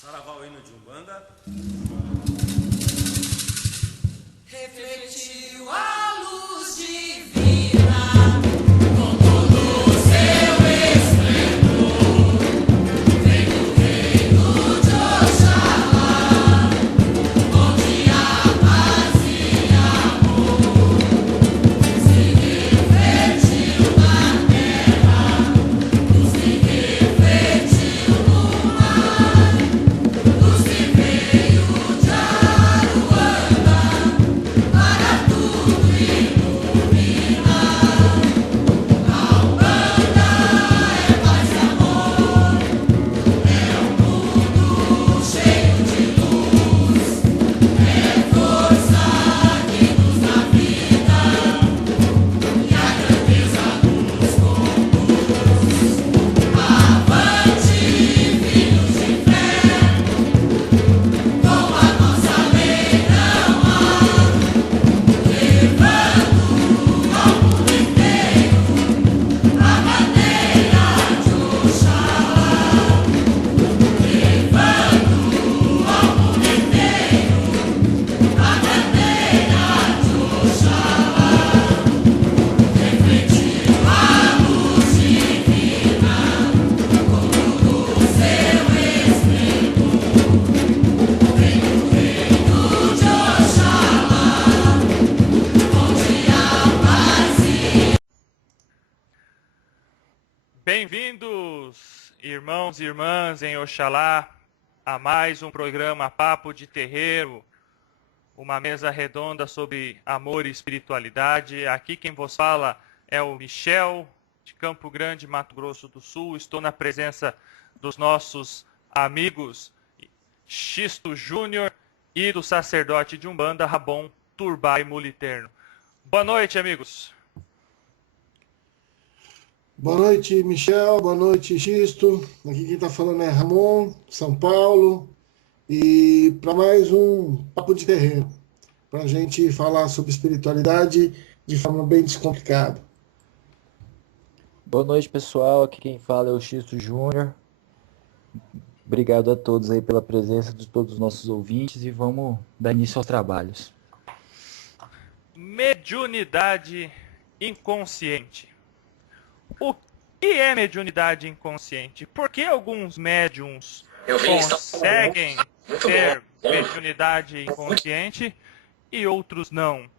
Saravá o hino de Umbanda. Refletiu a luz divina com todo o seu esplendor. Vem do reino de Oxalá, onde há paz e amor. Se refletiu na terra, luz se refletiu no mar, luz que veio de Aruanda para tudo iluminar. A Umbanda é paz e amor, é um mundo cheio de luz, é força que nos dá vida e a grandeza nos conduz. Avante, filhos de fé, com a nossa lei não há, levando ao mundo inteiro a bandeira de Oxalá. Levando ao mundo inteiro a bandeira de Oxalá. Refletiu a luz divina com todo o seu esplendor. Vem do reino de Oxalá, onde há paz e Bem-vindos, irmãos e irmãs em Oxalá, a mais um programa Papo de Terreiro, uma mesa redonda sobre amor e espiritualidade. Aqui quem vos fala é o Michel, de Campo Grande, Mato Grosso do Sul. Estou na presença dos nossos amigos Xisto Júnior e do sacerdote de Umbanda, Rabon Turbai Muliterno. Boa noite, amigos. Boa noite, Michel. Boa noite, Xisto. Aqui quem está falando é Ramon, São Paulo. E para mais um Papo de Terreiro, para a gente falar sobre espiritualidade de forma bem descomplicada. Boa noite, pessoal. Aqui quem fala é o Xisto Júnior. Obrigado a todos aí pela presença de todos os nossos ouvintes e vamos dar início aos trabalhos. Mediunidade inconsciente. O que é mediunidade inconsciente? Por que alguns médiums conseguem ter mediunidade inconsciente e outros não?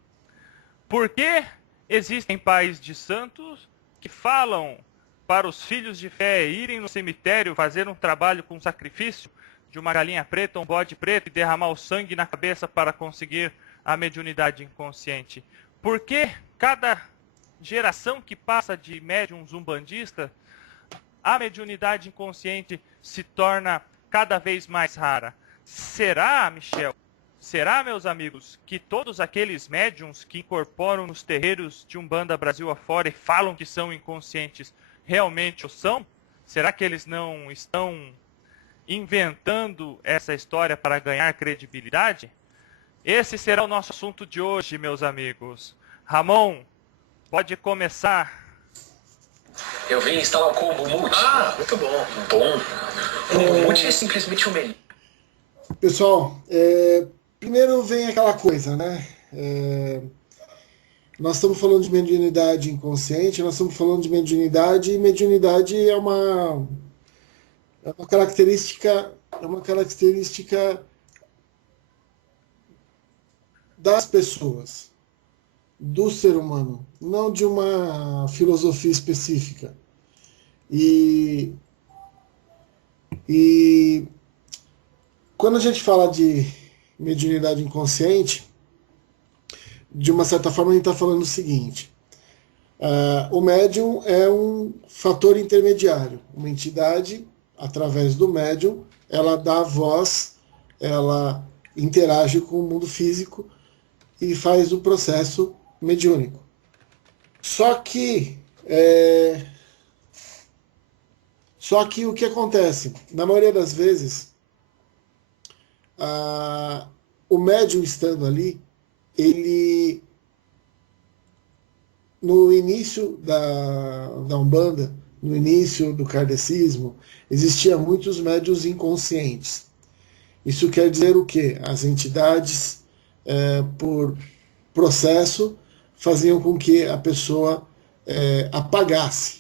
Por que existem pais de santos que falam para os filhos de fé irem no cemitério fazer um trabalho com sacrifício de uma galinha preta, um bode preto e derramar o sangue na cabeça para conseguir a mediunidade inconsciente? Por que cada geração que passa de médiums umbandistas, a mediunidade inconsciente se torna cada vez mais rara? Será, Michel? Será, meus amigos, que todos aqueles médiums que incorporam nos terreiros de Umbanda Brasil afora e falam que são inconscientes realmente o são? Será que eles não estão inventando essa história para ganhar credibilidade? Esse será o nosso assunto de hoje, meus amigos. Ramon, pode começar. Eu vim instalar o combo multi. Ah, muito bom. O combo multi é simplesmente o melhor. Pessoal, primeiro vem aquela coisa, né? Nós estamos falando de mediunidade inconsciente, nós estamos falando de mediunidade, e mediunidade é uma característica das pessoas, do ser humano, não de uma filosofia específica. E quando a gente fala de mediunidade inconsciente, de uma certa forma a gente está falando o seguinte: o médium é um fator intermediário, uma entidade, através do médium, ela dá voz, ela interage com o mundo físico e faz o processo mediúnico. Só que o que acontece? Na maioria das vezes, o médium estando ali, ele, no início da Umbanda, no início do kardecismo, existiam muitos médiuns inconscientes. Isso quer dizer o quê? As entidades, por processo, faziam com que a pessoa apagasse.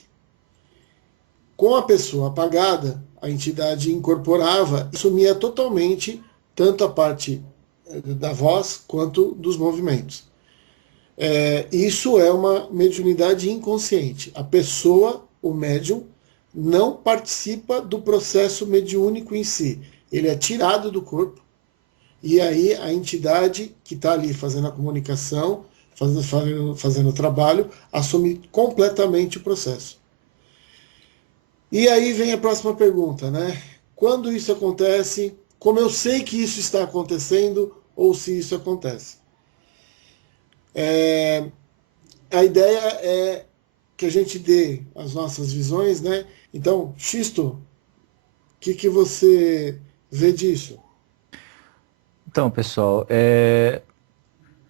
Com a pessoa apagada, a entidade incorporava e sumia totalmente tanto a parte da voz quanto dos movimentos. Isso é uma mediunidade inconsciente. A pessoa, o médium, não participa do processo mediúnico em si. Ele é tirado do corpo e aí a entidade que está ali fazendo a comunicação, fazendo o trabalho, assume completamente o processo. E aí vem a próxima pergunta, né? Quando isso acontece? Como eu sei que isso está acontecendo ou se isso acontece? A ideia é que a gente dê as nossas visões, né? Então, Xisto, o que você vê disso? Então, pessoal,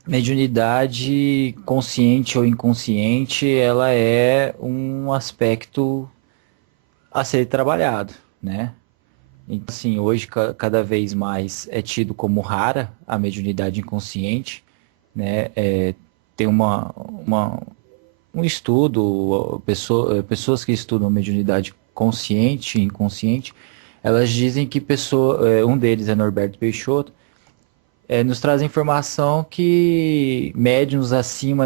mediunidade consciente ou inconsciente, ela é um aspecto a ser trabalhado, né? Então, assim, hoje cada vez mais é tido como rara a mediunidade inconsciente, né? Tem um estudo, pessoas que estudam mediunidade consciente e inconsciente, elas dizem que um deles é Norberto Peixoto, nos traz a informação que médiuns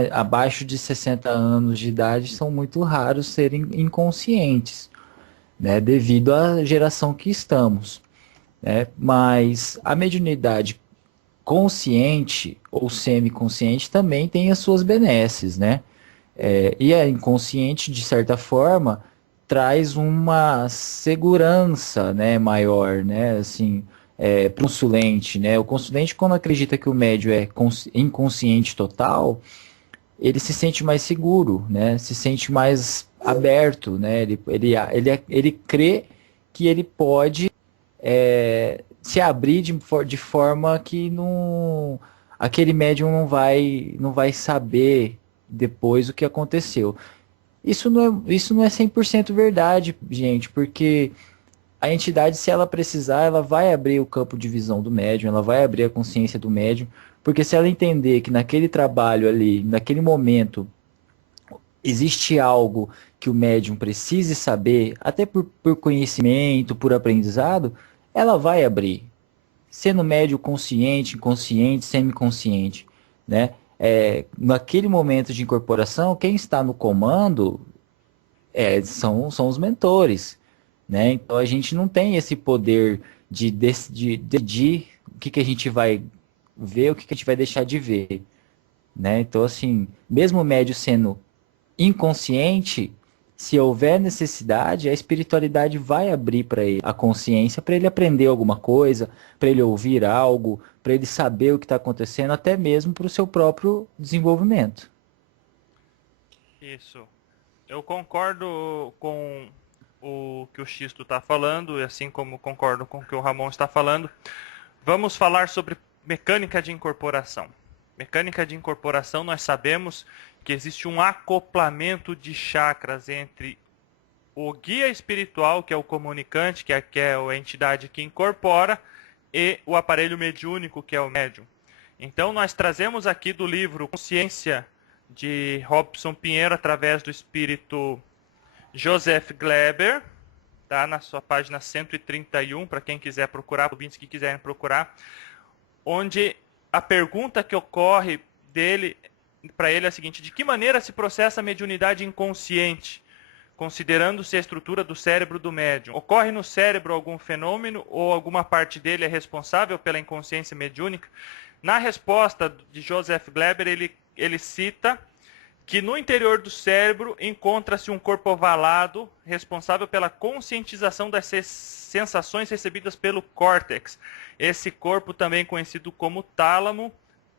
abaixo de 60 anos de idade são muito raros serem inconscientes, né, devido à geração que estamos, né? Mas a mediunidade consciente ou semiconsciente também tem as suas benesses, né? E a inconsciente, de certa forma, traz uma segurança, né, maior, né? Assim, para o consulente, né? O consulente, quando acredita que o médio é inconsciente total, ele se sente mais seguro, né? Se sente mais aberto, né? Ele crê que ele pode se abrir de forma que não, aquele médium não vai saber depois o que aconteceu. Isso não é 100% verdade, gente, porque a entidade, se ela precisar, ela vai abrir o campo de visão do médium, ela vai abrir a consciência do médium, porque se ela entender que naquele trabalho ali, naquele momento, existe algo que o médium precise saber, até por conhecimento, por aprendizado, ela vai abrir. Sendo médio consciente, inconsciente, semiconsciente, né? Naquele momento de incorporação, quem está no comando são os mentores, né? Então a gente não tem esse poder de decidir o que a gente vai ver, o que a gente vai deixar de ver, né? Então, assim, mesmo o médio sendo inconsciente, se houver necessidade, a espiritualidade vai abrir para ele a consciência, para ele aprender alguma coisa, para ele ouvir algo, para ele saber o que está acontecendo, até mesmo para o seu próprio desenvolvimento. Isso. Eu concordo com o que o Xisto está falando, e assim como concordo com o que o Ramon está falando. Vamos falar sobre mecânica de incorporação. Mecânica de incorporação, nós sabemos que existe um acoplamento de chakras entre o guia espiritual, que é o comunicante, que é a entidade que incorpora, e o aparelho mediúnico, que é o médium. Então nós trazemos aqui do livro Consciência, de Robson Pinheiro, através do espírito Joseph Gleber, tá? Na sua página 131, para quem quiser procurar, ouvintes que quiserem procurar, onde a pergunta que ocorre para ele é a seguinte: de que maneira se processa a mediunidade inconsciente, considerando-se a estrutura do cérebro do médium? Ocorre no cérebro algum fenômeno ou alguma parte dele é responsável pela inconsciência mediúnica? Na resposta de Joseph Gleber, ele cita que no interior do cérebro encontra-se um corpo ovalado responsável pela conscientização das sensações recebidas pelo córtex. Esse corpo, também conhecido como tálamo,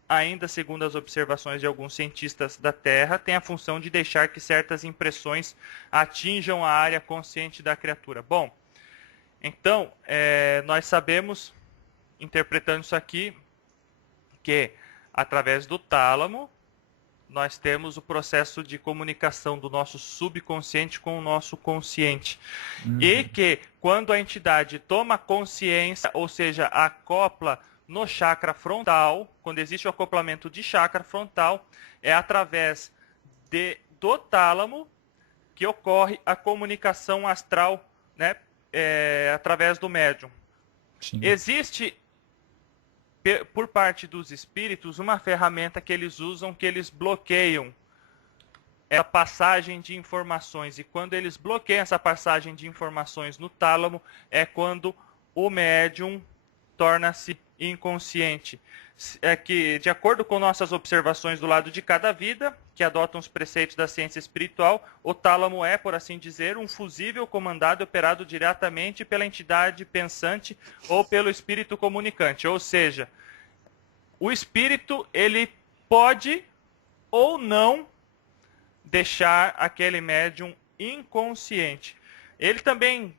ainda segundo as observações de alguns cientistas da Terra, tem a função de deixar que certas impressões atinjam a área consciente da criatura. Bom, então, nós sabemos, interpretando isso aqui, que através do tálamo, nós temos o processo de comunicação do nosso subconsciente com o nosso consciente. E que quando a entidade toma consciência, ou seja, acopla no chakra frontal, quando existe o acoplamento de chakra frontal, é através do tálamo que ocorre a comunicação astral, né, através do médium. Sim. Existe, por parte dos espíritos, uma ferramenta que eles usam, que eles bloqueiam a passagem de informações. E quando eles bloqueiam essa passagem de informações no tálamo, é quando o médium torna-se inconsciente. É que, de acordo com nossas observações do lado de cada vida, que adotam os preceitos da ciência espiritual, o tálamo é, por assim dizer, um fusível comandado e operado diretamente pela entidade pensante ou pelo espírito comunicante. Ou seja, o espírito, ele pode ou não deixar aquele médium inconsciente. Ele também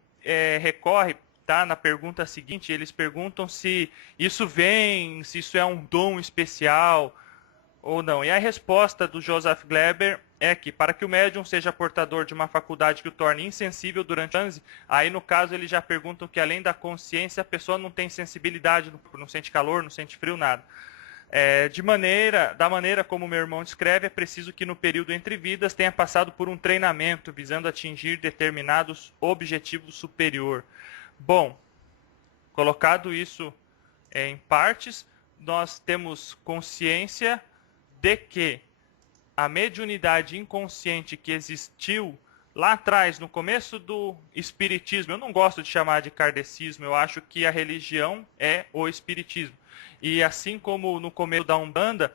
recorre, tá, na pergunta seguinte, eles perguntam se isso é um dom especial ou não. E a resposta do Joseph Gleber é que, para que o médium seja portador de uma faculdade que o torne insensível durante o transe, aí no caso eles já perguntam que, além da consciência, a pessoa não tem sensibilidade, não sente calor, não sente frio, nada. Da maneira como meu irmão descreve, é preciso que no período entre vidas tenha passado por um treinamento visando atingir determinados objetivos superior. Bom, colocado isso em partes, nós temos consciência de que a mediunidade inconsciente que existiu lá atrás, no começo do espiritismo, eu não gosto de chamar de kardecismo, eu acho que a religião é o espiritismo. E assim como no começo da Umbanda,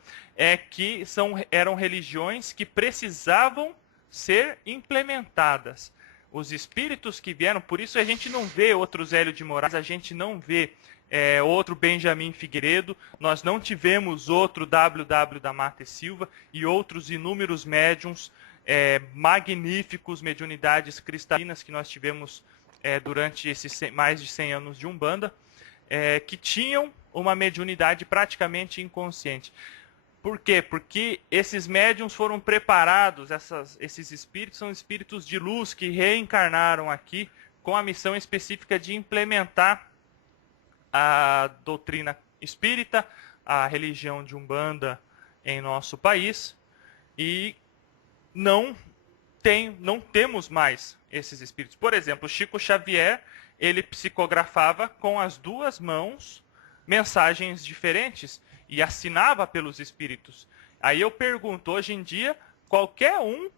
eram religiões que precisavam ser implementadas. Os espíritos que vieram, por isso a gente não vê outro Zélio de Moraes, a gente não vê outro Benjamin Figueiredo, nós não tivemos outro W.W. da Mata e Silva e outros inúmeros médiums magníficos, mediunidades cristalinas que nós tivemos durante esses mais de 100 anos de Umbanda, que tinham uma mediunidade praticamente inconsciente. Por quê? Porque esses médiums foram preparados, esses espíritos são espíritos de luz que reencarnaram aqui com a missão específica de implementar a doutrina espírita, a religião de Umbanda em nosso país, e não temos mais esses espíritos. Por exemplo, Chico Xavier, ele psicografava com as duas mãos mensagens diferentes e assinava pelos espíritos. Aí eu pergunto, hoje em dia, qualquer um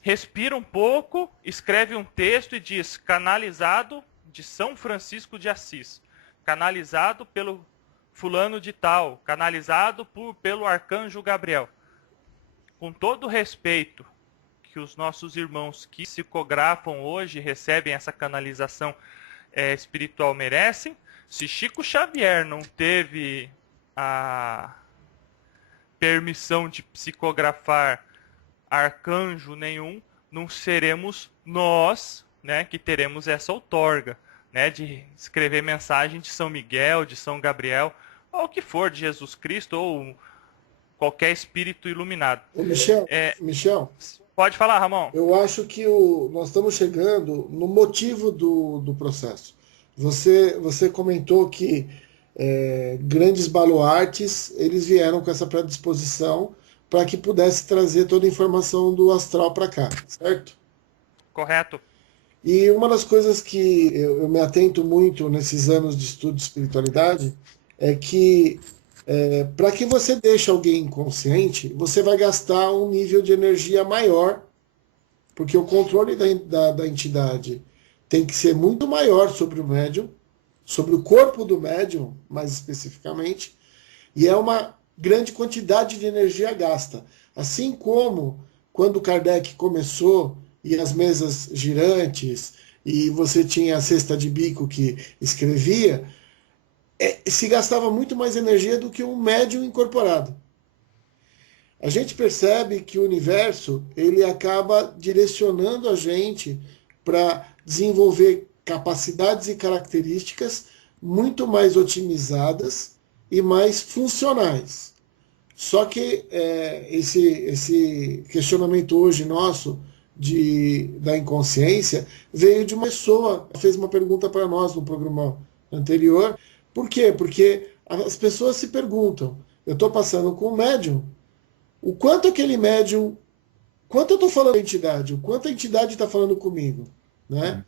respira um pouco, escreve um texto e diz, canalizado de São Francisco de Assis, canalizado pelo fulano de tal, canalizado pelo arcanjo Gabriel. Com todo o respeito que os nossos irmãos que psicografam hoje recebem essa canalização espiritual merecem, se Chico Xavier não teve a permissão de psicografar arcanjo nenhum, não seremos nós, né, que teremos essa outorga, né, de escrever mensagem de São Miguel, de São Gabriel, ou o que for, de Jesus Cristo, ou qualquer espírito iluminado. Michel, pode falar, Ramon. Eu acho que nós estamos chegando no motivo do processo. Você comentou que grandes baluartes, eles vieram com essa predisposição para que pudesse trazer toda a informação do astral para cá, certo? Correto. E uma das coisas que eu me atento muito nesses anos de estudo de espiritualidade é que para que você deixe alguém inconsciente, você vai gastar um nível de energia maior, porque o controle da entidade tem que ser muito maior sobre o médium, sobre o corpo do médium, mais especificamente, e é uma grande quantidade de energia gasta. Assim como quando Kardec começou, e as mesas girantes, e você tinha a cesta de bico que escrevia, se gastava muito mais energia do que um médium incorporado. A gente percebe que o universo ele acaba direcionando a gente para desenvolver capacidades e características muito mais otimizadas e mais funcionais. Só que esse questionamento hoje nosso da inconsciência veio de uma pessoa que fez uma pergunta para nós no programa anterior. Por quê? Porque as pessoas se perguntam, eu estou passando com um médium, o quanto aquele médium, quanto eu estou falando da entidade, o quanto a entidade está falando comigo, né?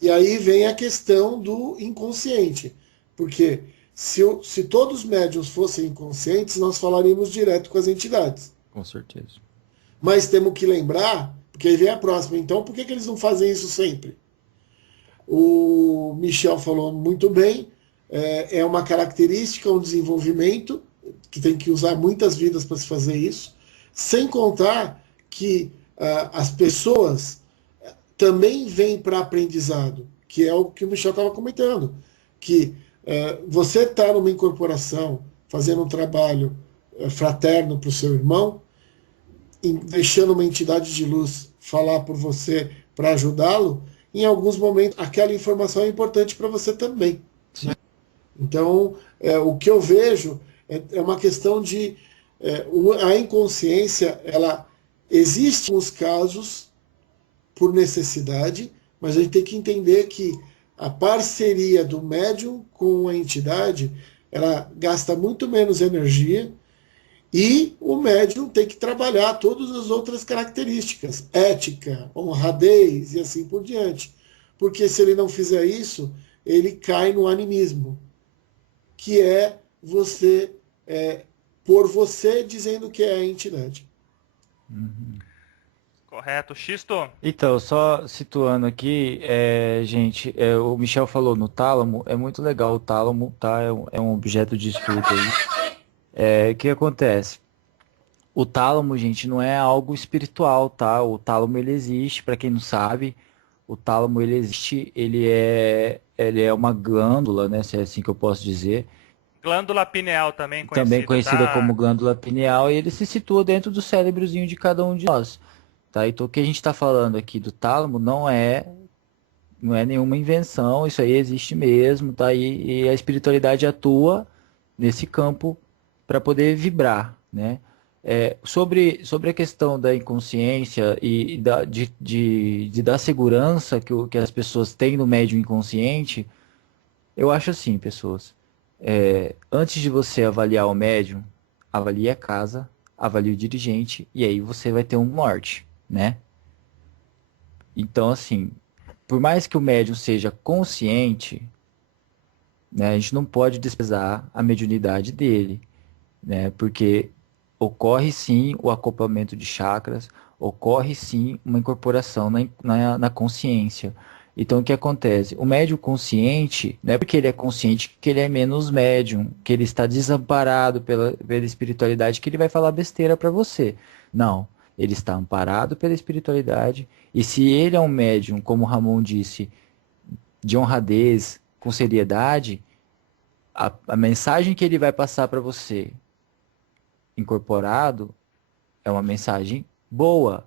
E aí vem a questão do inconsciente, porque se todos os médiums fossem inconscientes, nós falaríamos direto com as entidades. Com certeza. Mas temos que lembrar, porque aí vem a próxima, então por que eles não fazem isso sempre? O Michel falou muito bem, é uma característica, um desenvolvimento, que tem que usar muitas vidas para se fazer isso, sem contar que as pessoas também vêm para aprendizado, que é o que o Michel estava comentando, que você está numa incorporação, fazendo um trabalho fraterno para o seu irmão, deixando uma entidade de luz falar por você para ajudá-lo, em alguns momentos aquela informação é importante para você também. Né? Então, o que eu vejo é uma questão de a inconsciência, ela existe nos casos por necessidade, mas a gente tem que entender que a parceria do médium com a entidade, ela gasta muito menos energia e o médium tem que trabalhar todas as outras características, ética, honradez e assim por diante. Porque se ele não fizer isso, ele cai no animismo, que é você, por você dizendo que é a entidade. Correto. Xisto? Então, só situando aqui, gente, o Michel falou no tálamo, é muito legal o tálamo, tá? É um objeto de estudo aí. O que acontece? O tálamo, gente, não é algo espiritual, tá? O tálamo, ele existe, para quem não sabe, o tálamo, ele existe, ele é uma glândula, né? Se é assim que eu posso dizer. Glândula pineal também Também conhecida tá? como glândula pineal, e ele se situa dentro do cérebrozinho de cada um de nós. Tá? Então, o que a gente está falando aqui do tálamo não é nenhuma invenção, isso aí existe mesmo, tá? E a espiritualidade atua nesse campo para poder vibrar, né? Sobre a questão da inconsciência e de dar segurança que as pessoas têm no médium inconsciente, eu acho assim, pessoas. Antes de você avaliar o médium, avalie a casa, avalie o dirigente, e aí você vai ter um norte, né? Então, assim, por mais que o médium seja consciente, né, a gente não pode desprezar a mediunidade dele, né? Porque ocorre sim o acoplamento de chakras, ocorre sim uma incorporação na consciência. Então, o que acontece? O médium consciente, não é porque ele é consciente que ele é menos médium, que ele está desamparado pela espiritualidade, que ele vai falar besteira para você. Não. Ele está amparado pela espiritualidade, e se ele é um médium, como o Ramon disse, de honradez, com seriedade, a mensagem que ele vai passar para você, incorporado, é uma mensagem boa,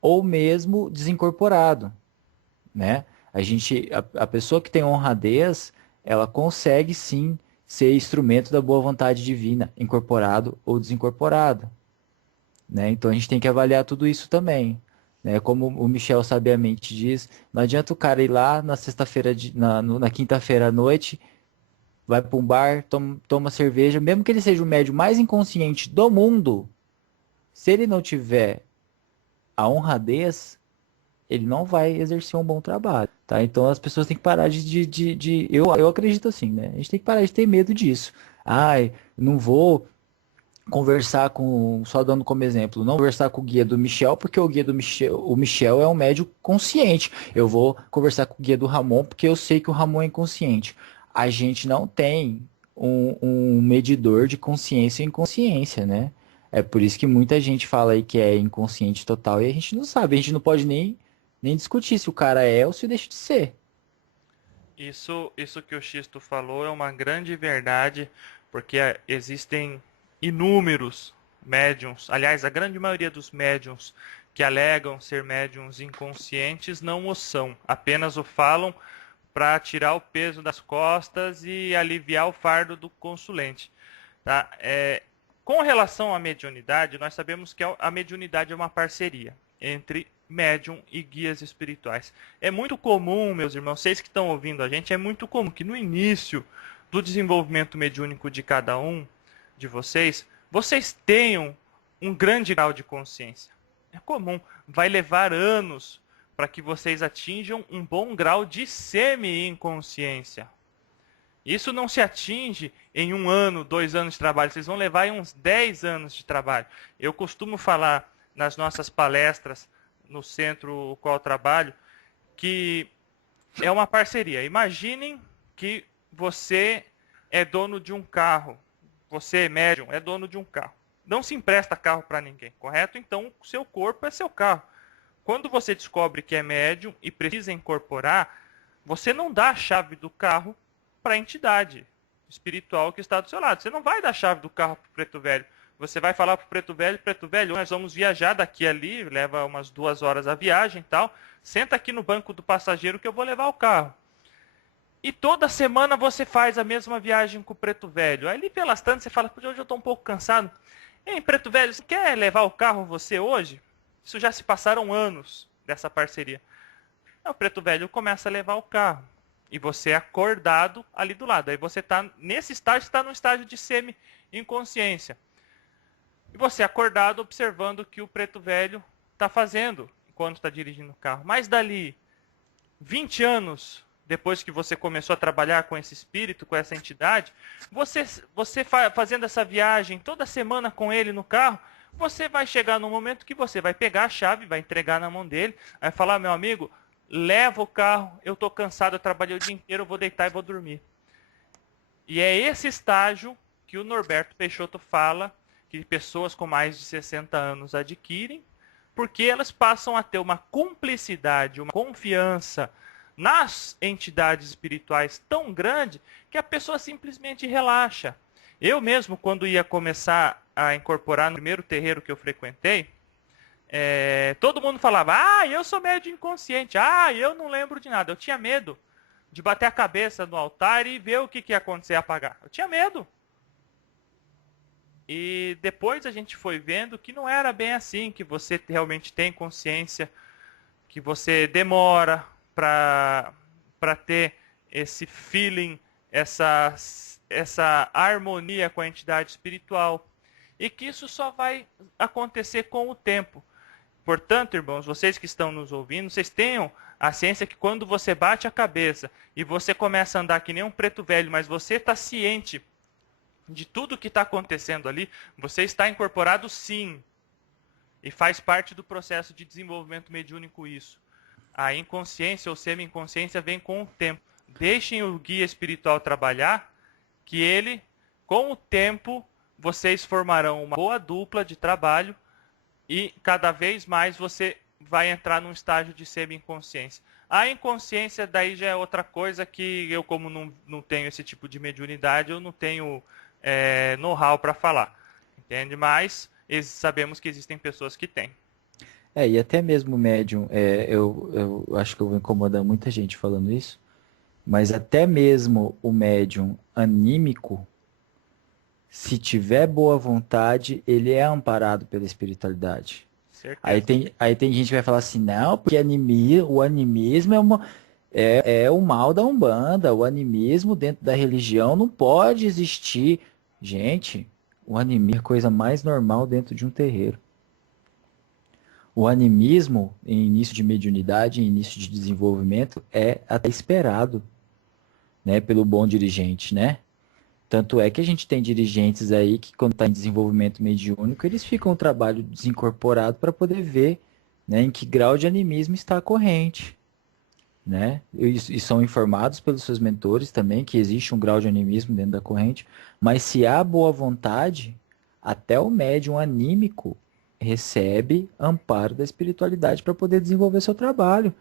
ou mesmo desincorporado, né? A pessoa que tem honradez, ela consegue sim ser instrumento da boa vontade divina, incorporado ou desincorporado. Né? Então a gente tem que avaliar tudo isso também. Né? Como o Michel sabiamente diz, não adianta o cara ir lá na sexta-feira, na quinta-feira à noite, vai para um bar, toma cerveja, mesmo que ele seja o médium mais inconsciente do mundo, se ele não tiver a honradez, ele não vai exercer um bom trabalho. Tá? Então as pessoas têm que parar eu acredito assim, né? A gente tem que parar de ter medo disso. Ai, não vou conversar só dando como exemplo, não conversar com o guia do Michel, porque o Michel é um médium consciente. Eu vou conversar com o guia do Ramon, porque eu sei que o Ramon é inconsciente. A gente não tem um medidor de consciência e inconsciência, né? É por isso que muita gente fala aí que é inconsciente total e a gente não sabe, a gente não pode nem discutir se o cara é ou se deixa de ser. Isso que o Xisto falou é uma grande verdade, porque existem inúmeros médiums, aliás, a grande maioria dos médiums que alegam ser médiums inconscientes não o são, apenas o falam para tirar o peso das costas e aliviar o fardo do consulente. Tá? Com relação à mediunidade, nós sabemos que a mediunidade é uma parceria entre médium e guias espirituais. É muito comum, meus irmãos, vocês que estão ouvindo a gente, é muito comum que no início do desenvolvimento mediúnico de cada um de vocês, vocês tenham um grande grau de consciência. É comum, vai levar anos para que vocês atinjam um bom grau de semi-inconsciência. Isso não se atinge em 1 ano, 2 anos de trabalho. Vocês vão levar em uns 10 anos de trabalho. Eu costumo falar nas nossas palestras, no centro o qual eu trabalho, que é uma parceria. Imaginem que você é dono de um carro. Você, médium, é dono de um carro. Não se empresta carro para ninguém, correto? Então, o seu corpo é seu carro. Quando você descobre que é médium e precisa incorporar, você não dá a chave do carro para a entidade espiritual que está do seu lado. Você não vai dar a chave do carro para o preto velho. Você vai falar para o preto velho, nós vamos viajar daqui a ali, leva umas 2 horas a viagem e tal. Senta aqui no banco do passageiro que eu vou levar o carro. E toda semana você faz a mesma viagem com o preto velho. Aí pelas tantas você fala, hoje eu estou um pouco cansado. Ei, preto velho, você quer levar o carro você hoje? Isso já se passaram anos dessa parceria. Aí o preto velho começa a levar o carro. E você é acordado ali do lado. Aí você está nesse estágio, está no estágio de semi-inconsciência. E você é acordado observando o que o preto velho está fazendo enquanto está dirigindo o carro. Mas dali 20 anos depois que você começou a trabalhar com esse espírito, com essa entidade, você fazendo essa viagem toda semana com ele no carro, você vai chegar num momento que você vai pegar a chave, vai entregar na mão dele, vai falar, meu amigo, leva o carro, eu estou cansado, eu trabalhei o dia inteiro, eu vou deitar e vou dormir. E é esse estágio que o Norberto Peixoto fala que pessoas com mais de 60 anos adquirem, porque elas passam a ter uma cumplicidade, uma confiança nas entidades espirituais tão grande que a pessoa simplesmente relaxa. Eu mesmo, quando ia começar a incorporar no primeiro terreiro que eu frequentei, todo mundo falava, eu sou médium inconsciente, eu não lembro de nada. Eu tinha medo de bater a cabeça no altar e ver o que ia acontecer, apagar. Eu tinha medo. E depois a gente foi vendo que não era bem assim, que você realmente tem consciência, que você demora para ter esse feeling, essa harmonia com a entidade espiritual. E que isso só vai acontecer com o tempo. Portanto, irmãos, vocês que estão nos ouvindo, vocês tenham a ciência que quando você bate a cabeça e você começa a andar que nem um preto velho, mas você está ciente de tudo que está acontecendo ali, você está incorporado sim. E faz parte do processo de desenvolvimento mediúnico isso. A inconsciência ou semi-inconsciência vem com o tempo. Deixem o guia espiritual trabalhar, que ele, com o tempo, vocês formarão uma boa dupla de trabalho e cada vez mais você vai entrar num estágio de semi-inconsciência. A inconsciência daí já é outra coisa que eu, como não tenho esse tipo de mediunidade, eu não tenho know-how para falar. Entende? Mas sabemos que existem pessoas que têm. E até mesmo o médium, eu acho que eu vou incomodar muita gente falando isso, mas até mesmo o médium anímico, se tiver boa vontade, ele é amparado pela espiritualidade. Aí tem gente que vai falar assim, não, porque o animismo é o mal da Umbanda, o animismo dentro da religião não pode existir. Gente, o animismo é a coisa mais normal dentro de um terreiro. O animismo, em início de mediunidade, em início de desenvolvimento, é até esperado, né, pelo bom dirigente, né? Tanto é que a gente tem dirigentes aí que, quando está em desenvolvimento mediúnico, eles ficam o trabalho desincorporado para poder ver, né, em que grau de animismo está a corrente, né? E são informados pelos seus mentores também que existe um grau de animismo dentro da corrente, mas se há boa vontade, até o médium anímico recebe amparo da espiritualidade para poder desenvolver seu trabalho.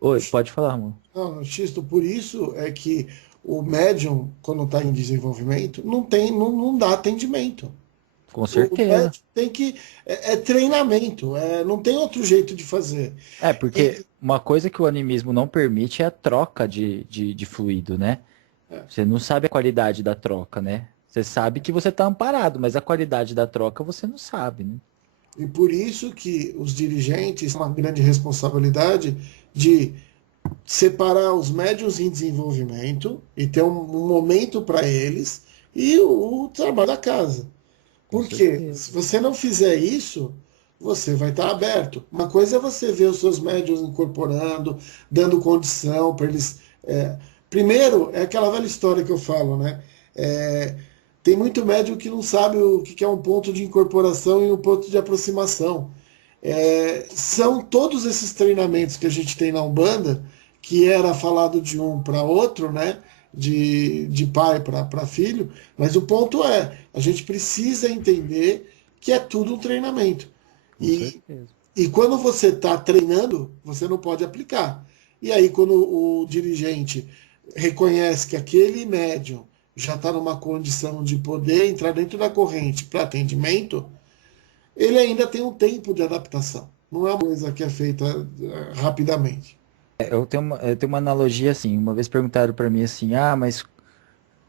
Oi, pode falar, amor. Não, Xisto, por isso é que o médium, quando está em desenvolvimento, não dá atendimento. Com certeza. Tem que. É treinamento, não tem outro jeito de fazer. Porque uma coisa que o animismo não permite é a troca de fluido, né? Você não sabe a qualidade da troca, né? Você sabe que você está amparado, mas a qualidade da troca você não sabe, né? E por isso que os dirigentes têm uma grande responsabilidade de separar os médios em desenvolvimento e ter um momento para eles e o trabalho da casa. Com Porque certeza. se você não fizer isso, você vai estar aberto. Uma coisa é você ver os seus médios incorporando, dando condição para eles. Primeiro, é aquela velha história que eu falo, né? É, tem muito médium que não sabe o que é um ponto de incorporação e um ponto de aproximação. São todos esses treinamentos que a gente tem na Umbanda, que era falado de um para outro, né? De pai para filho, mas o ponto é, a gente precisa entender que é tudo um treinamento. Com E, certeza. e quando você está treinando, você não pode aplicar. E aí, quando o dirigente reconhece que aquele médium já está numa condição de poder entrar dentro da corrente para atendimento, ele ainda tem um tempo de adaptação. Não é uma coisa que é feita rapidamente. Eu tenho uma analogia assim. Uma vez perguntaram para mim assim, mas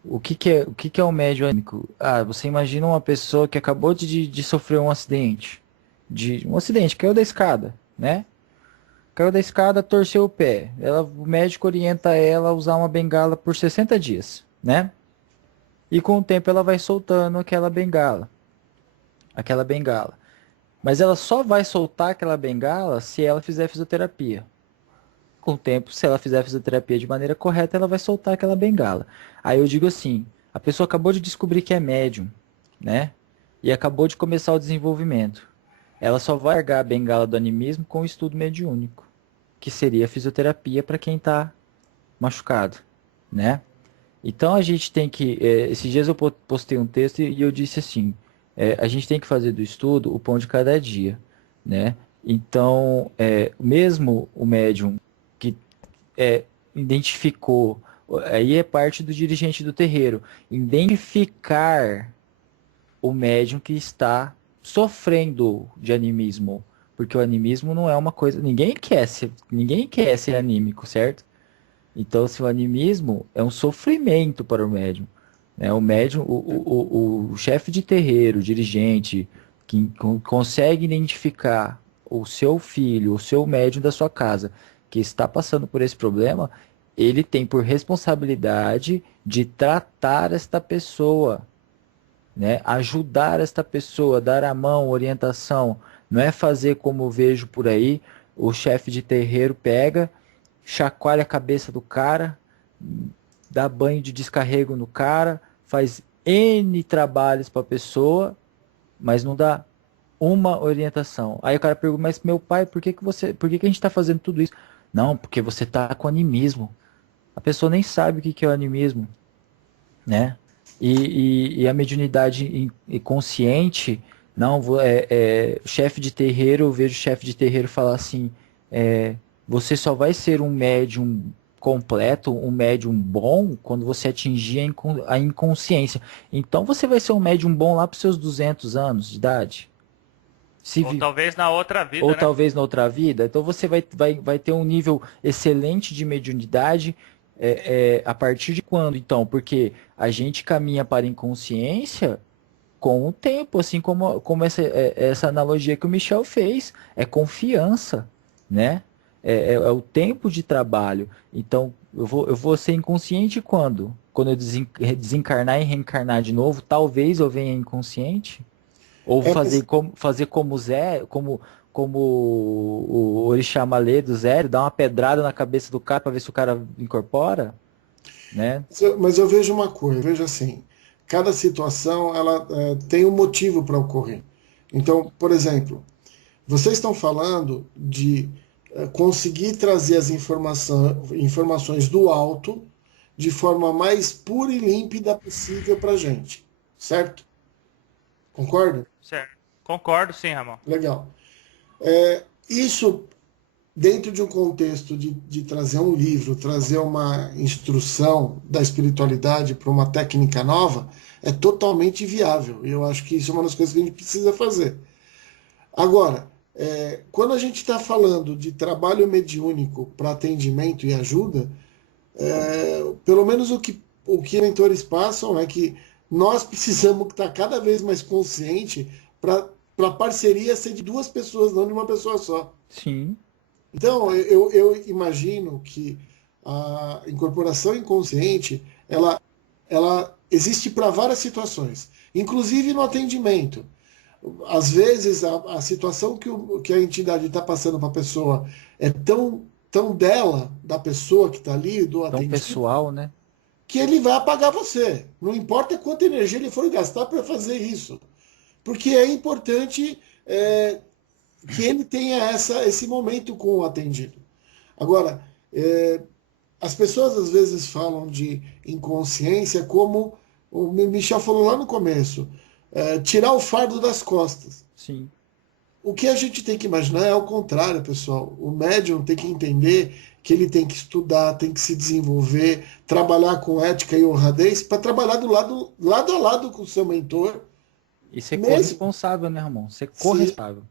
o que que é um médium anímico? Você imagina uma pessoa que acabou de sofrer um acidente. Um acidente, caiu da escada, né? Caiu da escada, torceu o pé. O médico orienta ela a usar uma bengala por 60 dias, né? E com o tempo ela vai soltando aquela bengala. Mas ela só vai soltar aquela bengala se ela fizer fisioterapia. Com o tempo, se ela fizer fisioterapia de maneira correta, ela vai soltar aquela bengala. Aí eu digo assim, a pessoa acabou de descobrir que é médium, né? E acabou de começar o desenvolvimento. Ela só vai largar a bengala do animismo com o estudo mediúnico, que seria a fisioterapia para quem está machucado, né? Então a gente tem que. Esses dias eu postei um texto e eu disse assim: a gente tem que fazer do estudo o pão de cada dia, né? Então, mesmo o médium que identificou, aí é parte do dirigente do terreiro, identificar o médium que está sofrendo de animismo, porque o animismo não é uma coisa. Ninguém quer ser anímico, certo? Então, se o animismo é um sofrimento para o médium, né? O médium, o chefe de terreiro, o dirigente, que consegue identificar o seu filho, o seu médium da sua casa, que está passando por esse problema, ele tem por responsabilidade de tratar esta pessoa, né? Ajudar esta pessoa, dar a mão, orientação. Não é fazer como eu vejo por aí, o chefe de terreiro pega, chacoalha a cabeça do cara, dá banho de descarrego no cara, faz N trabalhos para a pessoa, mas não dá uma orientação. Aí o cara pergunta, mas meu pai, por que que a gente está fazendo tudo isso? Não, porque você está com animismo. A pessoa nem sabe o que que é o animismo, né? E a mediunidade consciente, não, chefe de terreiro, eu vejo chefe de terreiro falar assim, você só vai ser um médium completo, um médium bom, quando você atingir a inconsciência. Então você vai ser um médium bom lá para os seus 200 anos de idade. Ou talvez na outra vida, Ou né? talvez na outra vida. Então você vai ter um nível excelente de mediunidade a partir de quando, então? Porque a gente caminha para a inconsciência com o tempo, assim como essa analogia que o Michel fez. É confiança, né? É o tempo de trabalho. Então, eu vou ser inconsciente quando? Quando eu desencarnar e reencarnar de novo, talvez eu venha inconsciente. Ou Mas fazer como Zé, como o Orixá Malê do Zé, dar uma pedrada na cabeça do cara para ver se o cara incorpora, né? mas eu vejo uma coisa, eu vejo assim, cada situação ela tem um motivo para ocorrer. Então, por exemplo, vocês estão falando de conseguir trazer as informações do alto de forma mais pura e límpida possível para a gente, certo? Concorda? Certo. Concordo, sim, Ramon. Legal. Isso dentro de um contexto de trazer um livro, trazer uma instrução da espiritualidade para uma técnica nova, é totalmente viável. E eu acho que isso é uma das coisas que a gente precisa fazer. Agora, quando a gente está falando de trabalho mediúnico para atendimento e ajuda, pelo menos o que mentores passam é que nós precisamos estar cada vez mais consciente para a parceria ser de duas pessoas, não de uma pessoa só. Sim. Então, eu imagino que a incorporação inconsciente, ela existe para várias situações, inclusive no atendimento. Às vezes, a situação que a entidade está passando para a pessoa é tão dela, da pessoa que está ali, do Tão atendido, pessoal, né? que ele vai apagar você. Não importa quanta energia ele for gastar para fazer isso. Porque é importante que ele tenha esse momento com o atendido. Agora, as pessoas às vezes falam de inconsciência como o Michel falou lá no começo, tirar o fardo das costas. Sim. O que a gente tem que imaginar é o contrário, pessoal. O médium tem que entender que ele tem que estudar, tem que se desenvolver, trabalhar com ética e honradez para trabalhar lado a lado com o seu mentor. E ser Mesmo- corresponsável, né, Ramon? Ser corresponsável.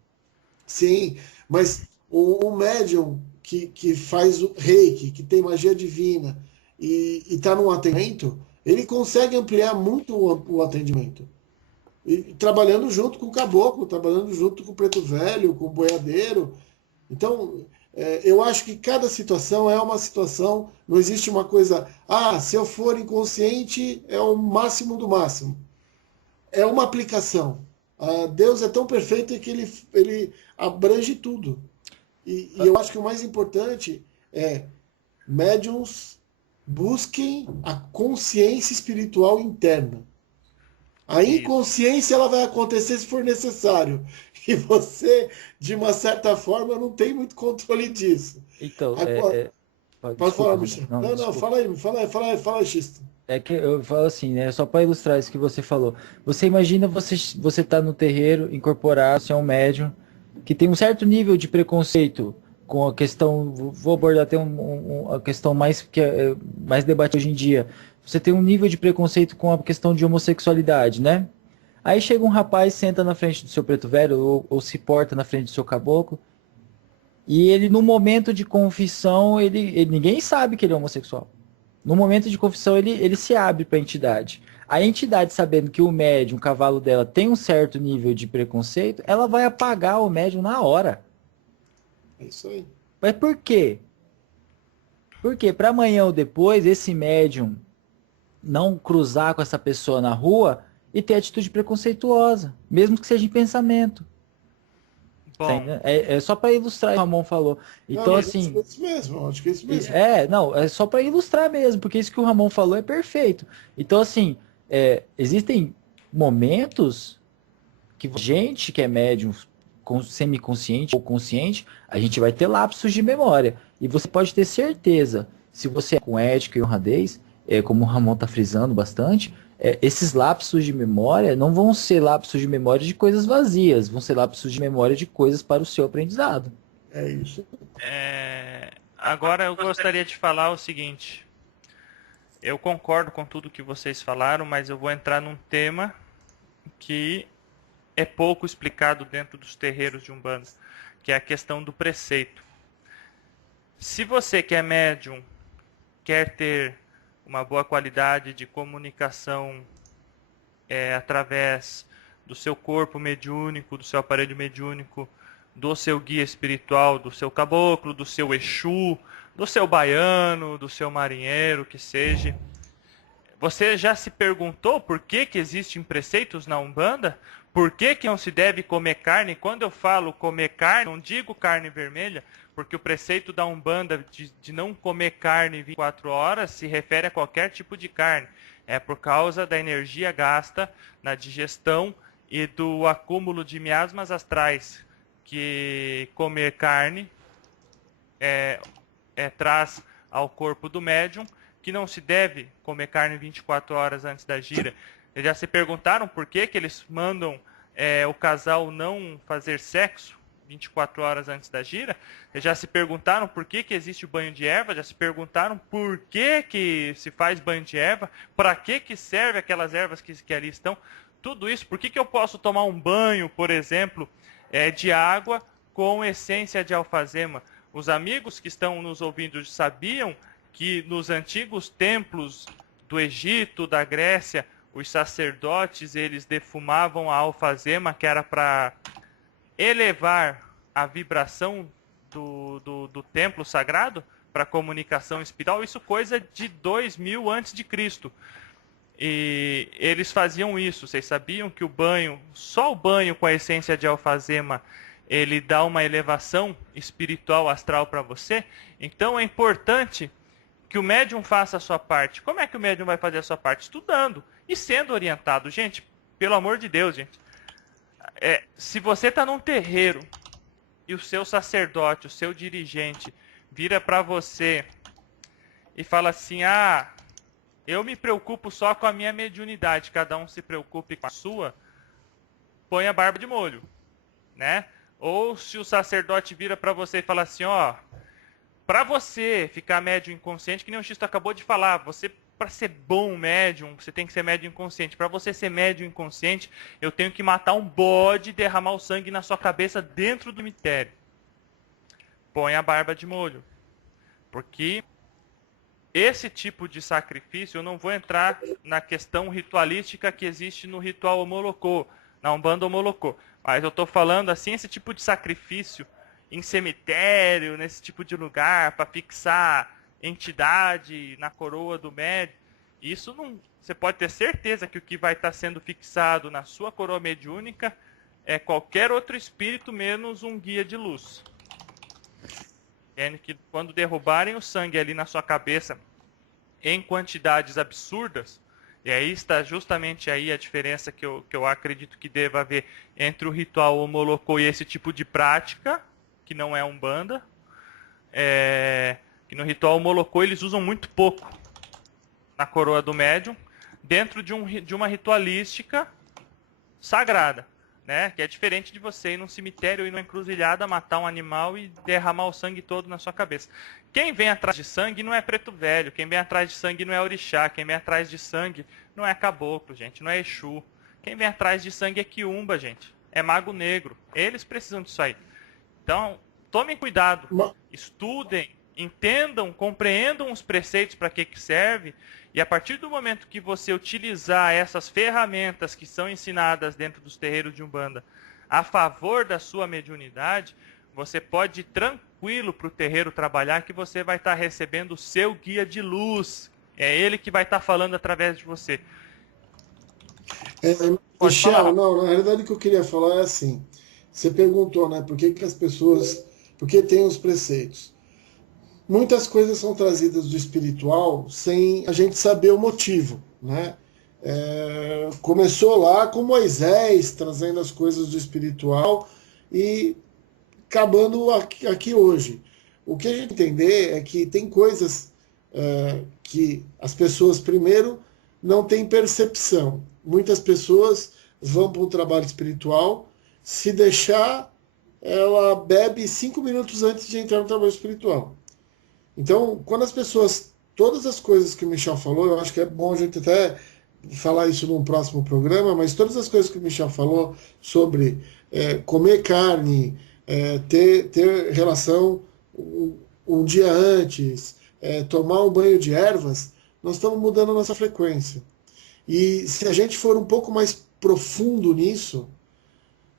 Sim, mas o médium que faz o reiki, que tem magia divina e está num atendimento, ele consegue ampliar muito o atendimento. E trabalhando junto com o caboclo, trabalhando junto com o preto velho, com o boiadeiro. Então, eu acho que cada situação é uma situação, não existe uma coisa, se eu for inconsciente é o máximo do máximo. É uma aplicação. Deus é tão perfeito que ele abrange tudo. E eu acho que o mais importante é médiums busquem a consciência espiritual interna. A inconsciência ela vai acontecer se for necessário. E você, de uma certa forma, não tem muito controle disso. Então, Agora, pode desculpa, falar, Ramon. Michel. Não, Não, desculpa. fala aí, Xisto. É que eu falo assim, né? Só para ilustrar isso que você falou. Você imagina você tá no terreiro, incorporar, você é um médium que tem um certo nível de preconceito com a questão, vou abordar até a questão mais que é mais debatida hoje em dia. Você tem um nível de preconceito com a questão de homossexualidade, né? Aí chega um rapaz, senta na frente do seu preto velho ou se porta na frente do seu caboclo e ele no momento de confissão, ninguém sabe que ele é homossexual. No momento de confissão, ele se abre para a entidade. A entidade, sabendo que o médium, o cavalo dela, tem um certo nível de preconceito, ela vai apagar o médium na hora. É isso aí. Mas por quê? Porque para amanhã ou depois, esse médium não cruzar com essa pessoa na rua e ter atitude preconceituosa, mesmo que seja em pensamento. Tá Bom, entendendo? É só para ilustrar o que o Ramon falou. Então, Não, mas assim, é isso mesmo, acho que é isso mesmo. não, é só para ilustrar mesmo, porque isso que o Ramon falou é perfeito. Então, assim, existem momentos que gente que é médium semiconsciente ou consciente, a gente vai ter lapsos de memória. E você pode ter certeza, se você é com ética e honradez, como o Ramon está frisando bastante, esses lapsos de memória não vão ser lapsos de memória de coisas vazias, vão ser lapsos de memória de coisas para o seu aprendizado. É isso. agora eu gostaria de falar o seguinte. Eu concordo com tudo que vocês falaram, mas eu vou entrar num tema que é pouco explicado dentro dos terreiros de Umbanda, que é a questão do preceito. Se você que é médium quer ter uma boa qualidade de comunicação através do seu corpo mediúnico, do seu aparelho mediúnico, do seu guia espiritual, do seu caboclo, do seu Exu, do seu baiano, do seu marinheiro, que seja. Você já se perguntou por que existem preceitos na Umbanda? Por que não se deve comer carne? Quando eu falo comer carne, não digo carne vermelha, porque o preceito da Umbanda de não comer carne 24 horas se refere a qualquer tipo de carne. É por causa da energia gasta na digestão e do acúmulo de miasmas astrais que comer carne traz ao corpo do médium, que não se deve comer carne 24 horas antes da gira. Eles já se perguntaram por que eles mandam o casal não fazer sexo 24 horas antes da gira? Eles já se perguntaram por que existe o banho de erva? Já se perguntaram por que se faz banho de erva? Para que serve aquelas ervas que ali estão? Tudo isso, por que eu posso tomar um banho, por exemplo, de água com essência de alfazema? Os amigos que estão nos ouvindo sabiam que nos antigos templos do Egito, da Grécia, os sacerdotes, eles defumavam a alfazema, que era para elevar a vibração do templo sagrado para comunicação espiritual. Isso coisa de 2000 antes de Cristo. E eles faziam isso. Vocês sabiam que o banho, só o banho com a essência de alfazema, ele dá uma elevação espiritual astral para você? Então é importante que o médium faça a sua parte. Como é que o médium vai fazer a sua parte? Estudando e sendo orientado. Gente, pelo amor de Deus, gente. Se você está num terreiro e o seu sacerdote, o seu dirigente, vira para você e fala assim: ah, eu me preocupo só com a minha mediunidade, cada um se preocupe com a sua, põe a barba de molho, né? Ou se o sacerdote vira para você e fala assim: ó, para você ficar médium inconsciente, que nem o Xisto acabou de falar, você, para ser bom médium, você tem que ser médium inconsciente. Para você ser médium inconsciente, eu tenho que matar um bode e derramar o sangue na sua cabeça dentro do cemitério. Põe a barba de molho. Porque esse tipo de sacrifício, eu não vou entrar na questão ritualística que existe no ritual Omolocô, na Umbanda Omolocô. Mas eu estou falando assim, esse tipo de sacrifício em cemitério, nesse tipo de lugar, para fixar entidade na coroa do médium, isso não. Você pode ter certeza que o que vai estar sendo fixado na sua coroa mediúnica é qualquer outro espírito menos um guia de luz. Que quando derrubarem o sangue ali na sua cabeça em quantidades absurdas, e aí está justamente aí a diferença que eu acredito que deva haver entre o ritual Omolocô e esse tipo de prática, que não é Umbanda. Que no ritual Omolocô eles usam muito pouco na coroa do médium, dentro de uma ritualística sagrada, né? Que é diferente de você ir num cemitério, ir numa encruzilhada, matar um animal e derramar o sangue todo na sua cabeça. Quem vem atrás de sangue não é preto velho, quem vem atrás de sangue não é orixá, quem vem atrás de sangue não é caboclo, gente, não é exu. Quem vem atrás de sangue é quiumba, gente, é mago negro. Eles precisam disso aí. Então, tomem cuidado, estudem, entendam, compreendam os preceitos para que serve, e a partir do momento que você utilizar essas ferramentas que são ensinadas dentro dos terreiros de Umbanda a favor da sua mediunidade, você pode ir tranquilo para o terreiro trabalhar, que você vai estar recebendo o seu guia de luz. É ele que vai estar falando através de você. Michel, não, na realidade o que eu queria falar é assim, você perguntou, né, por que as pessoas, por que tem os preceitos? Muitas coisas são trazidas do espiritual sem a gente saber o motivo, né? Começou lá com Moisés trazendo as coisas do espiritual e acabando aqui hoje. O que a gente entender é que tem coisas que as pessoas, primeiro, não têm percepção. Muitas pessoas vão para um trabalho espiritual, se deixar, ela bebe 5 minutos antes de entrar no trabalho espiritual. Então, quando as pessoas, todas as coisas que o Michel falou, eu acho que é bom a gente até falar isso num próximo programa, mas todas as coisas que o Michel falou sobre comer carne, ter relação um dia antes, tomar um banho de ervas, nós estamos mudando a nossa frequência. E se a gente for um pouco mais profundo nisso,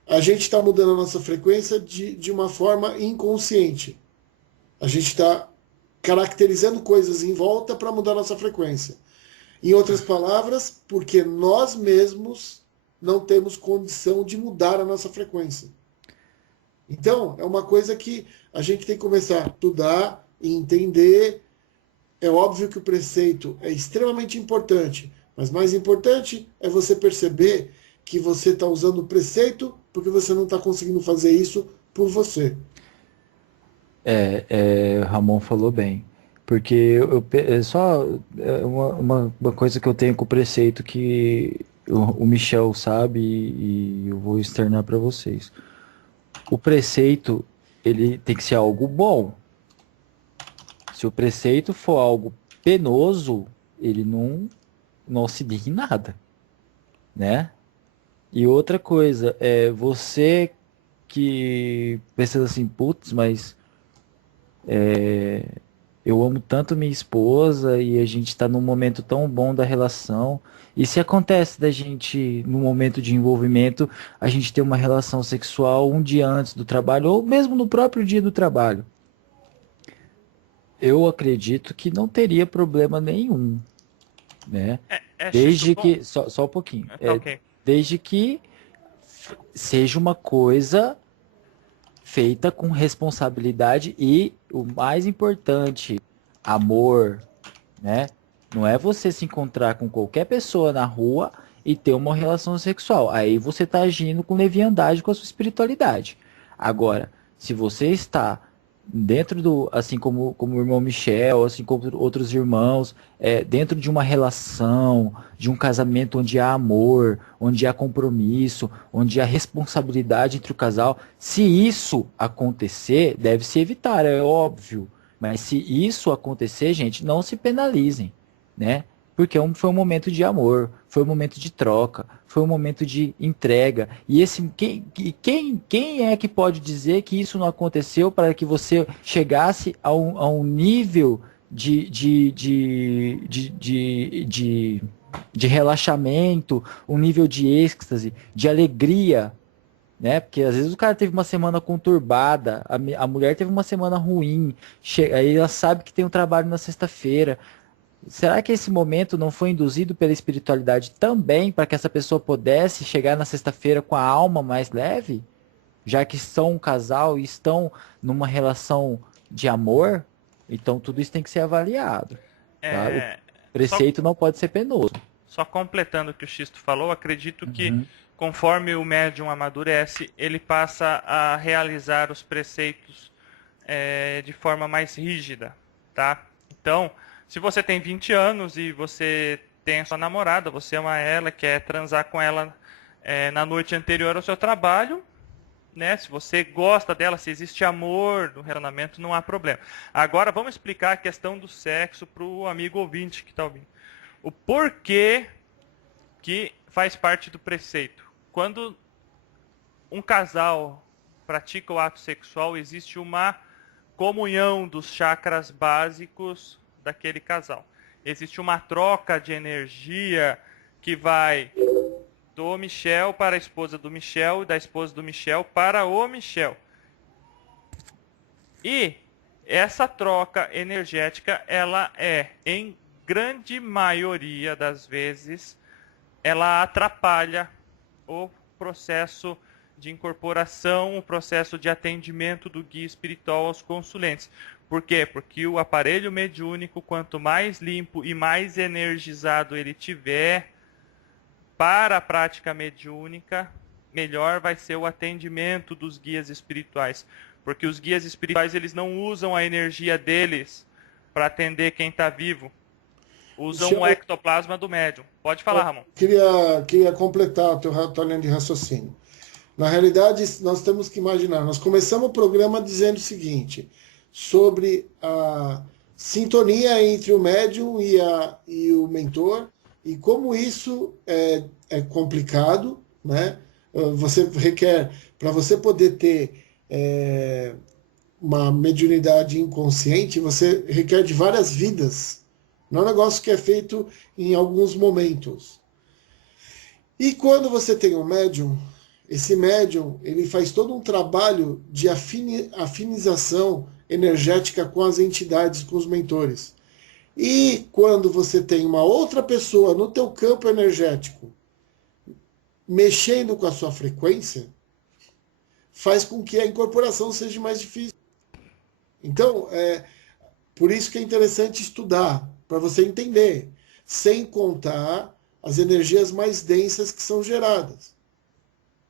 a gente está mudando a nossa frequência de uma forma inconsciente. A gente está caracterizando coisas em volta para mudar a nossa frequência. Em outras palavras, porque nós mesmos não temos condição de mudar a nossa frequência. Então, é uma coisa que a gente tem que começar a estudar e entender. É óbvio que o preceito é extremamente importante, mas mais importante é você perceber que você está usando o preceito porque você não está conseguindo fazer isso por você. Ramon falou bem. Porque uma coisa que eu tenho com o preceito que o Michel sabe e eu vou externar para vocês. O preceito, ele tem que ser algo bom. Se o preceito for algo penoso, ele não auxilia em nada, né? E outra coisa, você que pensa assim, putz, mas eu amo tanto minha esposa e a gente está num momento tão bom da relação. E se acontece da gente, no momento de envolvimento, a gente ter uma relação sexual um dia antes do trabalho, ou mesmo no próprio dia do trabalho, eu acredito que não teria problema nenhum, né? Xisto, Desde bom, que, só um pouquinho, tá ok. desde que seja uma coisa feita com responsabilidade e, o mais importante, amor, né? Não é você se encontrar com qualquer pessoa na rua e ter uma relação sexual. Aí você está agindo com leviandade com a sua espiritualidade. Agora, se você está dentro do, assim como o irmão Michel, assim como outros irmãos, dentro de uma relação, de um casamento onde há amor, onde há compromisso, onde há responsabilidade entre o casal, se isso acontecer, deve se evitar, é óbvio. Mas se isso acontecer, gente, não se penalizem, né? Porque foi um momento de amor, foi um momento de troca, foi um momento de entrega. E quem é que pode dizer que isso não aconteceu para que você chegasse a um nível de relaxamento, um nível de êxtase, de alegria, né? Porque às vezes o cara teve uma semana conturbada, a mulher teve uma semana ruim, aí ela sabe que tem um trabalho na sexta-feira. Será que esse momento não foi induzido pela espiritualidade também para que essa pessoa pudesse chegar na sexta-feira com a alma mais leve? Já que são um casal e estão numa relação de amor, então tudo isso tem que ser avaliado, tá? O É, só, preceito não pode ser penoso. só completando o que o Xisto falou, acredito que Uhum. conforme o médium amadurece, ele passa a realizar os preceitos de forma mais rígida, tá? Então, se você tem 20 anos e você tem a sua namorada, você ama ela, quer transar com ela na noite anterior ao seu trabalho, né? Se você gosta dela, se existe amor no relacionamento, não há problema. Agora vamos explicar a questão do sexo para o amigo ouvinte que está ouvindo. O porquê que faz parte do preceito. Quando um casal pratica o ato sexual, existe uma comunhão dos chakras básicos daquele casal. Existe uma troca de energia que vai do Michel para a esposa do Michel e da esposa do Michel para o Michel. E essa troca energética, ela em grande maioria das vezes, ela atrapalha o processo de incorporação, o processo de atendimento do guia espiritual aos consulentes. Por quê? Porque o aparelho mediúnico, quanto mais limpo e mais energizado ele tiver para a prática mediúnica, melhor vai ser o atendimento dos guias espirituais. Porque os guias espirituais, eles não usam a energia deles para atender quem está vivo. Usam o ectoplasma do médium. Pode falar, Ramon. Queria completar a tua linha de raciocínio. Na realidade, nós temos que imaginar, nós começamos o programa dizendo o seguinte, sobre a sintonia entre o médium e o mentor, e como isso é complicado, né? Você requer, para você poder ter uma mediunidade inconsciente, você requer de várias vidas. Não é um negócio que é feito em alguns momentos. E quando você tem um médium, esse médium ele faz todo um trabalho de afinização energética com as entidades, com os mentores. E quando você tem uma outra pessoa no teu campo energético mexendo com a sua frequência, faz com que a incorporação seja mais difícil. Então, por isso que é interessante estudar, para você entender, sem contar as energias mais densas que são geradas.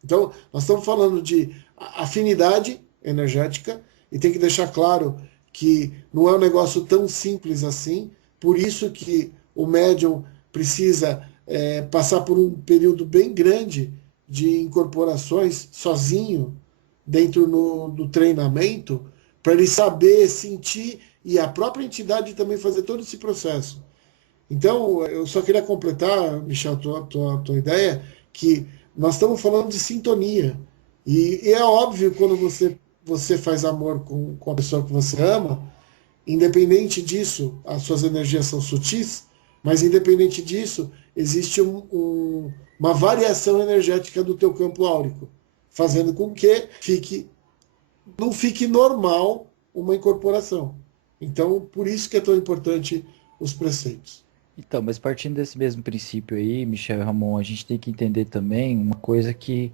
Então, nós estamos falando de afinidade energética, e tem que deixar claro que não é um negócio tão simples assim, por isso que o médium precisa passar por um período bem grande de incorporações sozinho, dentro do treinamento, para ele saber sentir e a própria entidade também fazer todo esse processo. Então, eu só queria completar, Michel, tua ideia, que nós estamos falando de sintonia. E é óbvio quando você faz amor com a pessoa que você ama, Independente disso, as suas energias são sutis, mas independente disso, existe uma variação energética do teu campo áurico, fazendo com que não fique normal uma incorporação. Então, por isso que é tão importante os preceitos. Então, mas partindo desse mesmo princípio aí, Michel e Ramon, a gente tem que entender também uma coisa que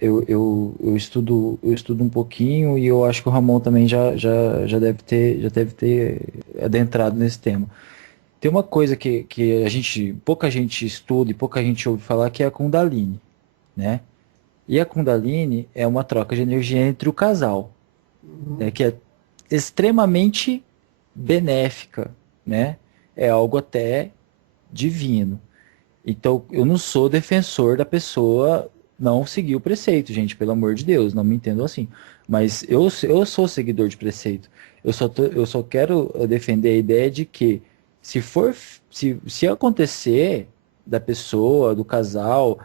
eu estudo um pouquinho e eu acho que o Ramon também já deve ter adentrado nesse tema. Tem uma coisa que pouca gente estuda e pouca gente ouve falar que é a Kundalini, né? E a Kundalini é uma troca de energia entre o casal, né? Que é extremamente benéfica, né? É algo até divino. Então, eu não sou defensor da pessoa não seguir o preceito, gente, pelo amor de Deus, não me entendo assim. Mas eu sou seguidor de preceito. Eu só quero defender a ideia de que se acontecer da pessoa, do casal,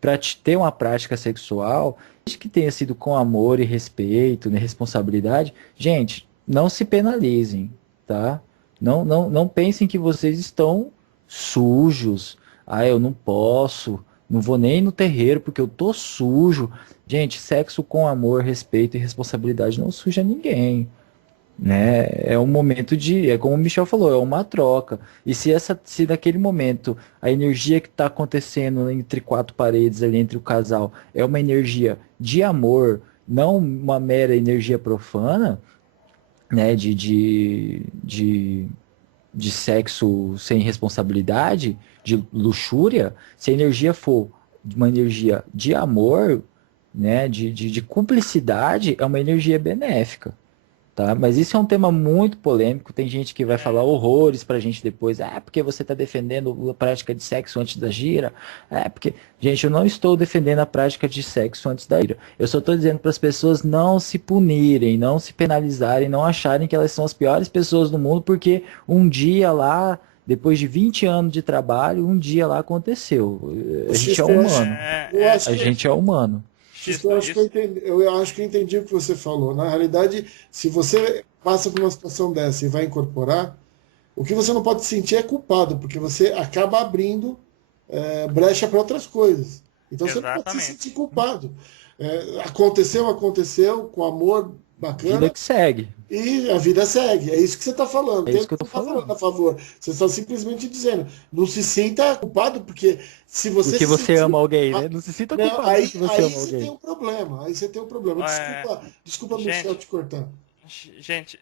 para ter uma prática sexual, desde que tenha sido com amor e respeito, né, responsabilidade, gente, não se penalizem, tá? Não pensem que vocês estão sujos. Ah, eu não posso, não vou nem no terreiro porque eu tô sujo. Gente, sexo com amor, respeito e responsabilidade não suja ninguém, né? É um momento é como o Michel falou, é uma troca. E se naquele momento a energia que está acontecendo entre quatro paredes ali entre o casal é uma energia de amor, não uma mera energia profana, né? De sexo sem responsabilidade, de luxúria, se a energia for uma energia de amor, né, de cumplicidade, é uma energia benéfica, tá? Mas isso é um tema muito polêmico, tem gente que vai falar horrores pra gente depois, porque você está defendendo a prática de sexo antes da gira, porque... Gente, eu não estou defendendo a prática de sexo antes da gira, eu só estou dizendo para as pessoas não se punirem, não se penalizarem, não acharem que elas são as piores pessoas do mundo, porque um dia lá, depois de 20 anos de trabalho, um dia lá aconteceu. A gente é humano. A gente é humano. Eu acho que eu entendi o que você falou. Na realidade, se você passa por uma situação dessa e vai incorporar, o que você não pode sentir é culpado, porque você acaba abrindo brecha para outras coisas. Então você não pode se sentir culpado. Aconteceu, com amor, bacana. Vida que segue. E a vida segue. É isso que você está falando. É isso que eu tô falando a favor. Você está simplesmente dizendo, não se sinta culpado, porque se você porque você ama alguém, né? Não se sinta culpado aí, porque você aí ama você alguém. tem um problema. Aí você tem um problema. Desculpa Michel, te cortar. Gente,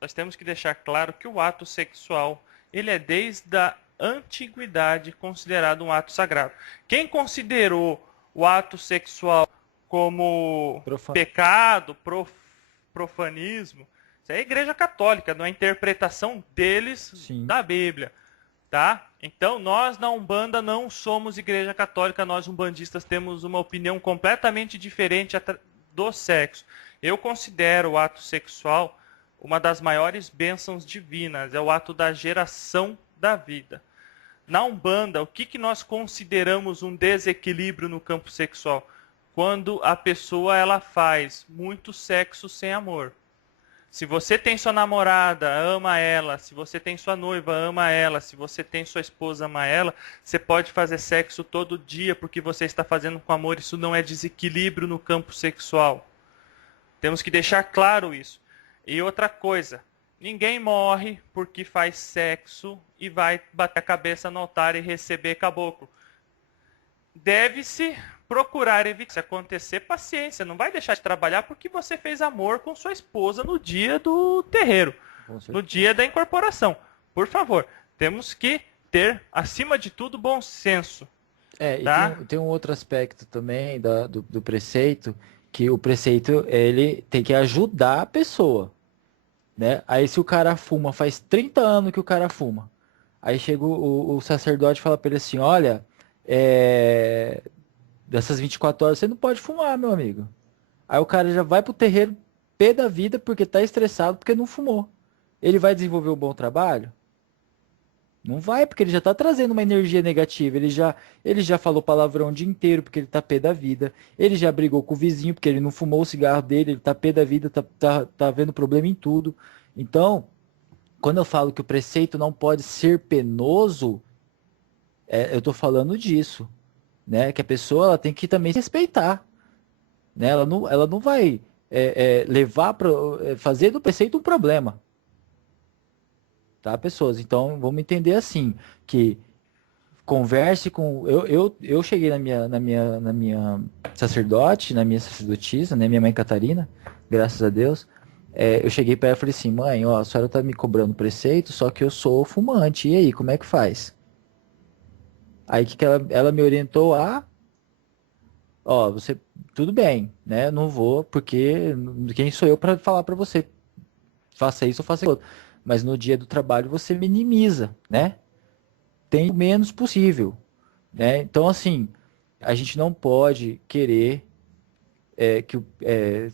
nós temos que deixar claro que o ato sexual, ele é desde a antiguidade considerado um ato sagrado. Quem considerou o ato sexual como pecado, profanismo, isso é a Igreja Católica, na interpretação deles da Bíblia, tá? Então, nós na Umbanda não somos Igreja Católica, nós umbandistas temos uma opinião completamente diferente do sexo. Eu considero o ato sexual uma das maiores bênçãos divinas, é o ato da geração da vida. Na Umbanda, o que nós consideramos um desequilíbrio no campo sexual? Quando a pessoa ela faz muito sexo sem amor. Se você tem sua namorada, ama ela. Se você tem sua noiva, ama ela. Se você tem sua esposa, ama ela. Você pode fazer sexo todo dia porque você está fazendo com amor. Isso não é desequilíbrio no campo sexual. Temos que deixar claro isso. E outra coisa, ninguém morre porque faz sexo e vai bater a cabeça no altar e receber caboclo. Deve-se procurar evitar. Se acontecer, paciência. Não vai deixar de trabalhar porque você fez amor com sua esposa no dia do terreiro, no dia da incorporação. Por favor, temos que ter, acima de tudo, bom senso. Tá? E tem um outro aspecto também do preceito, que o preceito ele tem que ajudar a pessoa, né? Aí se o cara fuma, faz 30 anos que o cara fuma, aí chega o sacerdote e fala para ele assim, olha, dessas 24 horas você não pode fumar, meu amigo. Aí o cara já vai pro terreiro pé da vida porque tá estressado porque não fumou. Ele vai desenvolver um bom trabalho? Não vai, porque ele já tá trazendo uma energia negativa. Ele já falou palavrão o dia inteiro porque ele tá pé da vida. Ele já brigou com o vizinho porque ele não fumou o cigarro dele, ele tá pé da vida, tá vendo problema em tudo. Então, quando eu falo que o preceito não pode ser penoso, eu tô falando disso, né? Que a pessoa ela tem que também se respeitar, né? Ela não vai levar para fazer do preceito um problema, tá, pessoas? Então, vamos entender assim, que converse com. Eu cheguei na minha sacerdote, na minha sacerdotisa, né? Minha mãe Catarina, graças a Deus. Eu cheguei para ela e falei assim: mãe, ó, a senhora tá me cobrando preceito, só que eu sou fumante. E aí, como é que faz? Aí que ela me orientou a. Ó, você. Tudo bem, né? Não vou, porque quem sou eu para falar para você? Faça isso ou faça aquilo. Mas no dia do trabalho você minimiza, né? Tem o menos possível, né? Então, assim, a gente não pode querer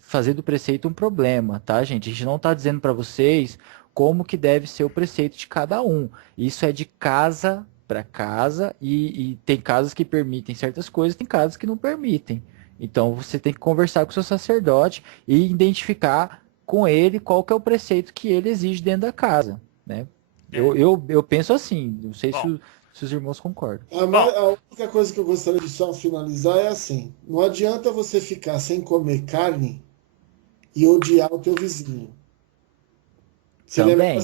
fazer do preceito um problema, tá, gente? A gente não está dizendo para vocês como que deve ser o preceito de cada um. Isso é de casa para casa e tem casas que permitem certas coisas, tem casas que não permitem. Então, você tem que conversar com o seu sacerdote e identificar com ele qual que é o preceito que ele exige dentro da casa, né? Eu penso assim, não sei Bom, se os irmãos concordam. bom, A única coisa que eu gostaria de só finalizar é assim: não adianta você ficar sem comer carne e odiar o teu vizinho. Seria Também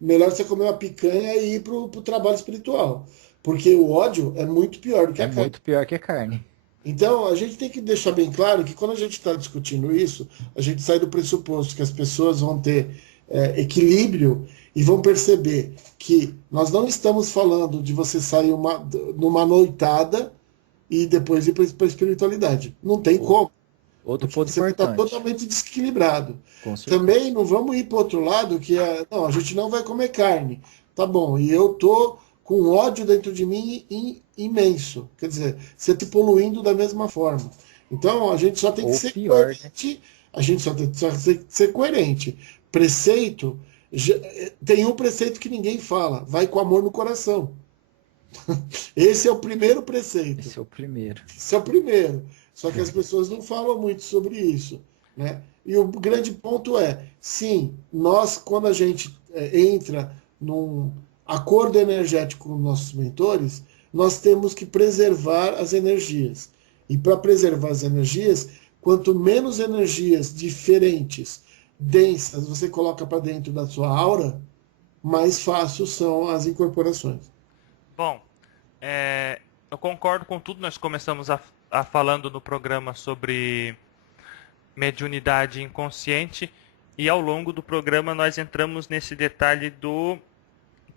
melhor você comer uma picanha e ir pro trabalho espiritual. Porque o ódio é muito pior do que é a carne. muito pior que a carne. Então, a gente tem que deixar bem claro que quando a gente está discutindo isso, a gente sai do pressuposto que as pessoas vão ter equilíbrio e vão perceber que nós não estamos falando de você sair numa noitada e depois ir para a espiritualidade. Não tem como. Outro Porque ponto você vai estar importante, totalmente desequilibrado. com certeza. Também não vamos ir para o outro lado, que é, não, a gente não vai comer carne. Tá bom, e eu tô com ódio dentro de mim imenso. Quer dizer, você te poluindo da mesma forma. Então, a gente só tem que Ou ser pior, né? coerente. A gente só tem que ser coerente. Preceito, tem um preceito que ninguém fala, vai com amor no coração. Esse é o primeiro preceito. Esse é o primeiro. Esse é o primeiro. Só que as pessoas não falam muito sobre isso, né? E o grande ponto é, sim, nós, quando a gente entra num acordo energético com nossos mentores, nós temos que preservar as energias. E para preservar as energias, quanto menos energias diferentes, densas, você coloca para dentro da sua aura, mais fácil são as incorporações. bom, eu concordo com tudo. Nós começamos a falando no programa sobre mediunidade inconsciente e ao longo do programa nós entramos nesse detalhe do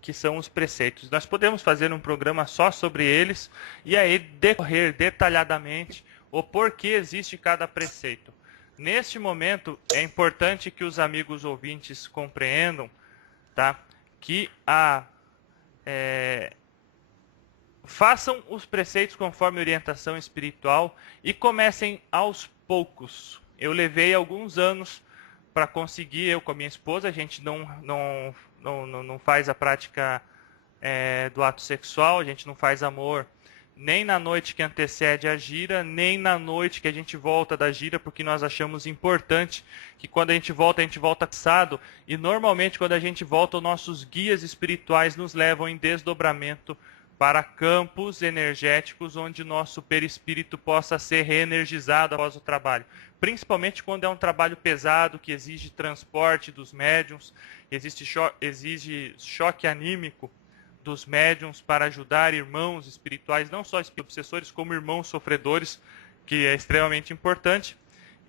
que são os preceitos. Nós podemos fazer um programa só sobre eles e aí decorrer detalhadamente o porquê existe cada preceito. Neste momento é importante que os amigos ouvintes compreendam, tá, que façam os preceitos conforme orientação espiritual e comecem aos poucos. Eu levei alguns anos para conseguir, eu com a minha esposa, a gente não faz a prática do ato sexual, a gente não faz amor nem na noite que antecede a gira, nem na noite que a gente volta da gira, porque nós achamos importante que quando a gente volta cansado, e normalmente quando a gente volta, os nossos guias espirituais nos levam em desdobramento para campos energéticos onde nosso perispírito possa ser reenergizado após o trabalho. Principalmente quando é um trabalho pesado, que exige transporte dos médiuns, exige choque anímico dos médiuns para ajudar irmãos espirituais, não só obsessores, como irmãos sofredores, que é extremamente importante.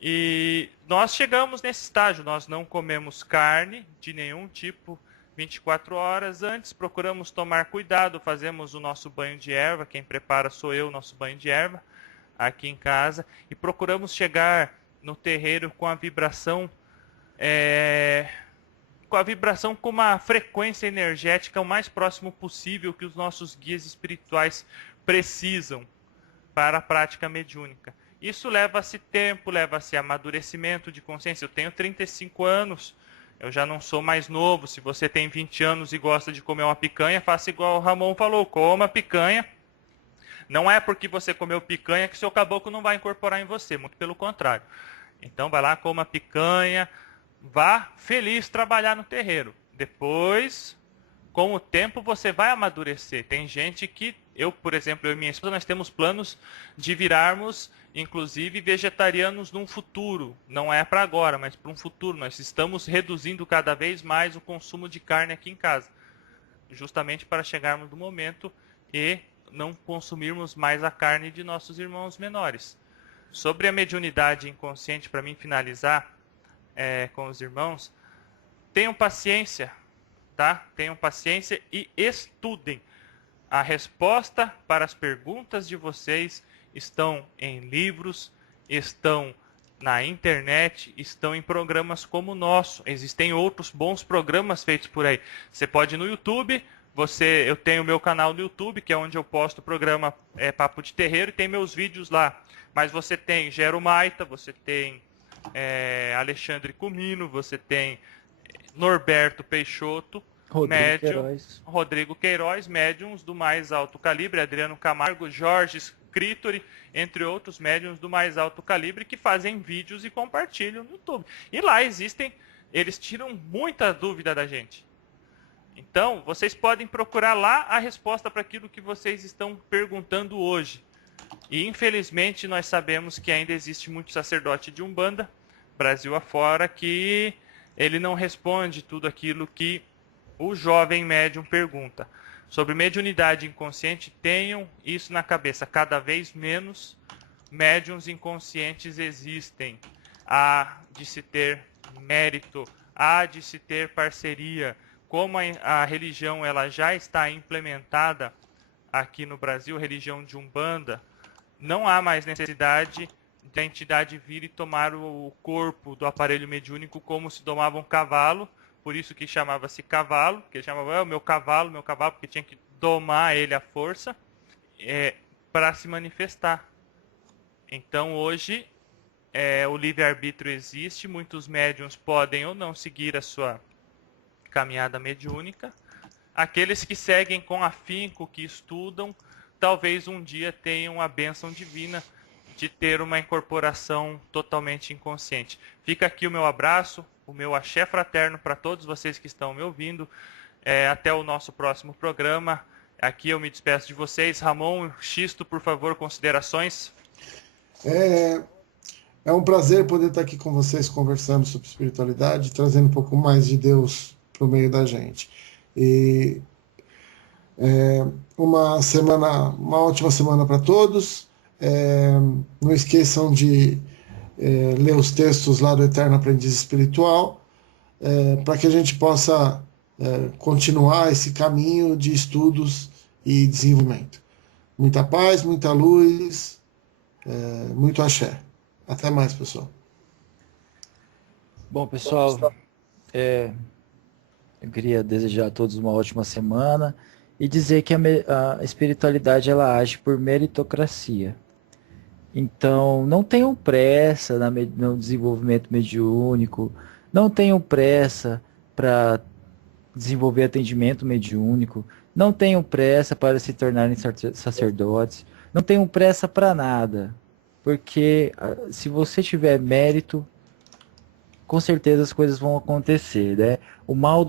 E nós chegamos nesse estágio, nós não comemos carne de nenhum tipo 24 horas antes, procuramos tomar cuidado, fazemos o nosso banho de erva, quem prepara sou eu, nosso banho de erva, aqui em casa, e procuramos chegar no terreiro com a vibração com uma frequência energética o mais próximo possível que os nossos guias espirituais precisam para a prática mediúnica. Isso leva-se tempo, leva-se amadurecimento de consciência. Eu tenho 35 anos, Eu já não sou mais novo. Se você tem 20 anos e gosta de comer uma picanha, faça igual o Ramon falou, coma picanha. Não é porque você comeu picanha que seu caboclo não vai incorporar em você, muito pelo contrário. Então vai lá, coma picanha, vá feliz trabalhar no terreiro. Depois, com o tempo, você vai amadurecer. Tem gente que, por exemplo, eu e minha esposa, nós temos planos de virarmos, inclusive, vegetarianos num futuro. Não é para agora, mas para um futuro. Nós estamos reduzindo cada vez mais o consumo de carne aqui em casa. Justamente para chegarmos no momento e não consumirmos mais a carne de nossos irmãos menores. Sobre a mediunidade inconsciente, para mim finalizar com os irmãos, tenham paciência, tá? Tenham paciência e estudem. A resposta para as perguntas de vocês estão em livros, estão na internet, estão em programas como o nosso. Existem outros bons programas feitos por aí. Você pode ir no YouTube, eu tenho o meu canal no YouTube, que é onde eu posto o programa Papo de Terreiro, e tem meus vídeos lá. Mas você tem Gero Maita, você tem Alexandre Comino, você tem Norberto Peixoto, Rodrigo Queiroz, médiums do mais alto calibre, Adriano Camargo, Jorge Scritori, entre outros médiums do mais alto calibre, que fazem vídeos e compartilham no YouTube. E lá eles tiram muita dúvida da gente. Então, vocês podem procurar lá a resposta para aquilo que vocês estão perguntando hoje. E, infelizmente, nós sabemos que ainda existe muito sacerdote de Umbanda, Brasil afora, que ele não responde tudo aquilo que o jovem médium pergunta. Sobre mediunidade inconsciente, tenham isso na cabeça. Cada vez menos médiuns inconscientes existem. Há de se ter mérito, há de se ter parceria. Como a religião ela já está implementada aqui no Brasil, religião de Umbanda, não há mais necessidade da entidade vir e tomar o corpo do aparelho mediúnico como se domava um cavalo, por isso que chamava-se cavalo, que ele chamava meu cavalo, porque tinha que domar ele à força para se manifestar. Então hoje o livre-arbítrio existe, muitos médiuns podem ou não seguir a sua caminhada mediúnica. Aqueles que seguem com afinco, que estudam, talvez um dia tenham a bênção divina de ter uma incorporação totalmente inconsciente. Fica aqui o meu abraço, o meu axé fraterno para todos vocês que estão me ouvindo. Até o nosso próximo programa. Aqui eu me despeço de vocês. Ramon, Xisto, por favor, considerações? É um prazer poder estar aqui com vocês conversando sobre espiritualidade, trazendo um pouco mais de Deus para o meio da gente. E uma ótima semana para todos. Não esqueçam de ler os textos lá do Eterno Aprendiz Espiritual, para que a gente possa continuar esse caminho de estudos e desenvolvimento. Muita paz, muita luz, muito axé. Até mais, pessoal. Bom, pessoal, eu queria desejar a todos uma ótima semana e dizer que a espiritualidade ela age por meritocracia. Então, não tenham pressa no desenvolvimento mediúnico, não tenham pressa para desenvolver atendimento mediúnico, não tenham pressa para se tornarem sacerdotes, não tenham pressa para nada, porque se você tiver mérito, com certeza as coisas vão acontecer, né? Uma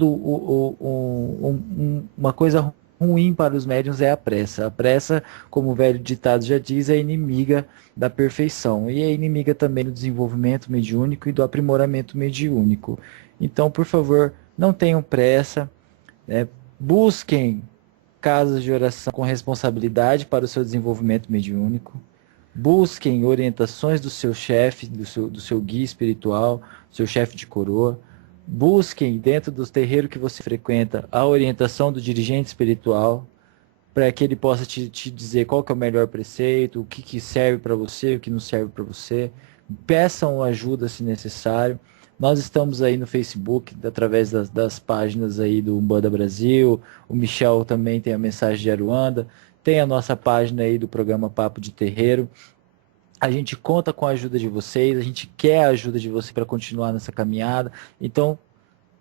coisa ruim para os médiuns é a pressa. A pressa, como o velho ditado já diz, é inimiga da perfeição e é inimiga também do desenvolvimento mediúnico e do aprimoramento mediúnico. Então, por favor, não tenham pressa, né? Busquem casas de oração com responsabilidade para o seu desenvolvimento mediúnico. Busquem orientações do seu chefe, do seu guia espiritual, seu chefe de coroa. Busquem dentro dos terreiros que você frequenta a orientação do dirigente espiritual, para que ele possa te dizer qual que é o melhor preceito, o que serve para você, o que não serve para você. Peçam ajuda se necessário. Nós estamos aí no Facebook, através das páginas aí do Umbanda Brasil. O Michel também tem a mensagem de Aruanda. Tem a nossa página aí do programa Papo de Terreiro. A gente conta com a ajuda de vocês, a gente quer a ajuda de vocês para continuar nessa caminhada. Então,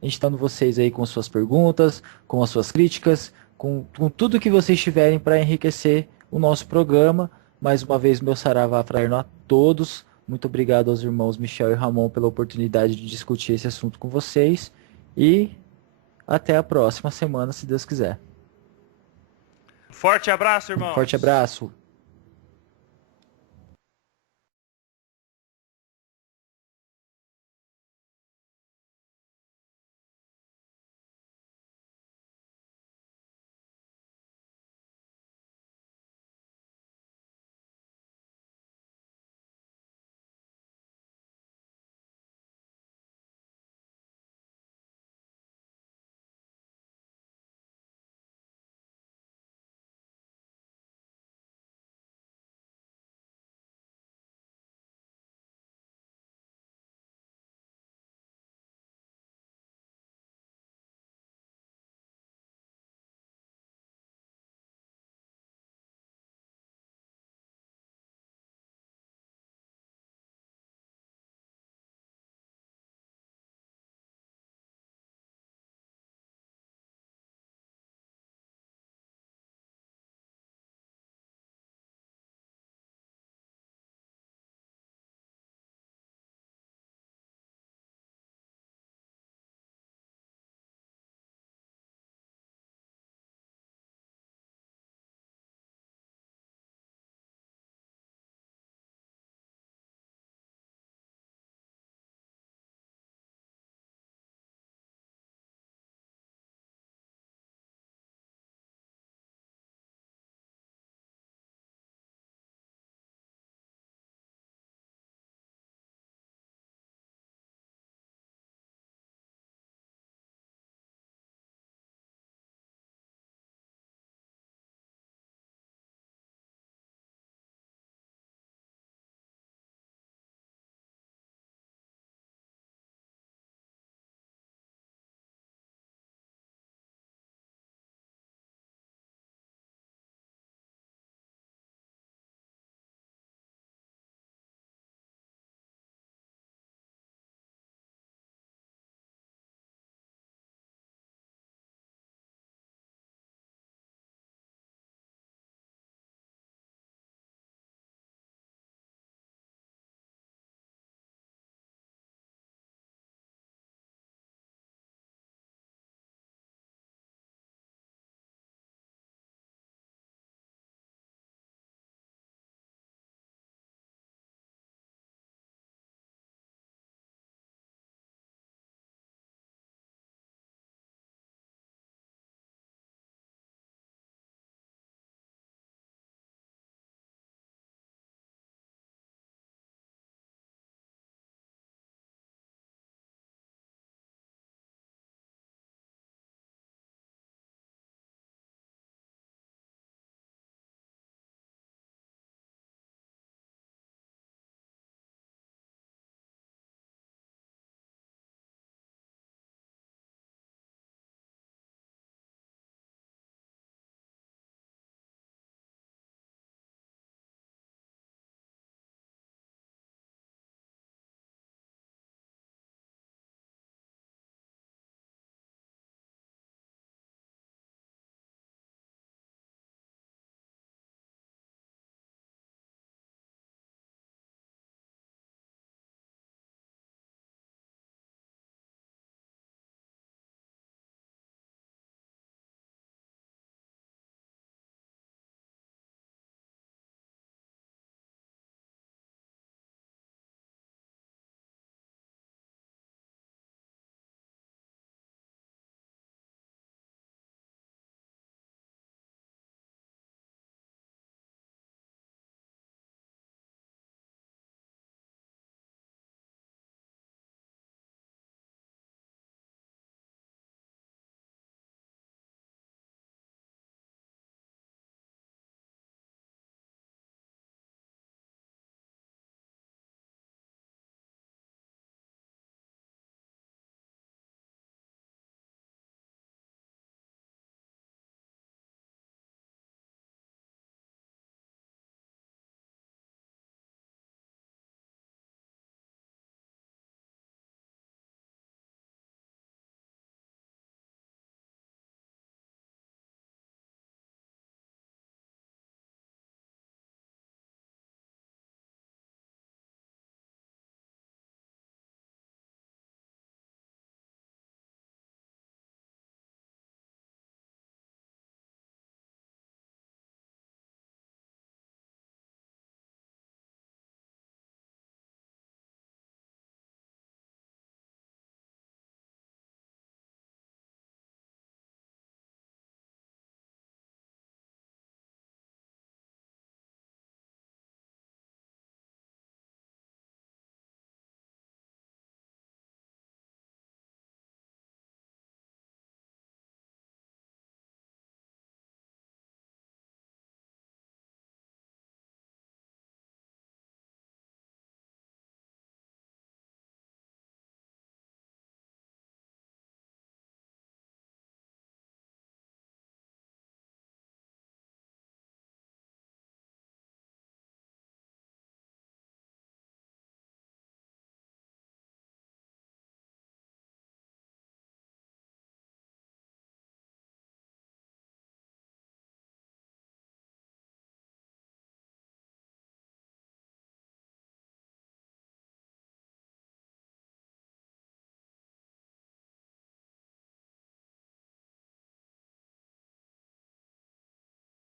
A gente está no vocês aí com suas perguntas, com as suas críticas, com tudo que vocês tiverem para enriquecer o nosso programa. Mais uma vez, meu saravá fraterno a todos. Muito obrigado aos irmãos Michel e Ramon pela oportunidade de discutir esse assunto com vocês. E até a próxima semana, se Deus quiser. Forte abraço, irmão. Forte abraço.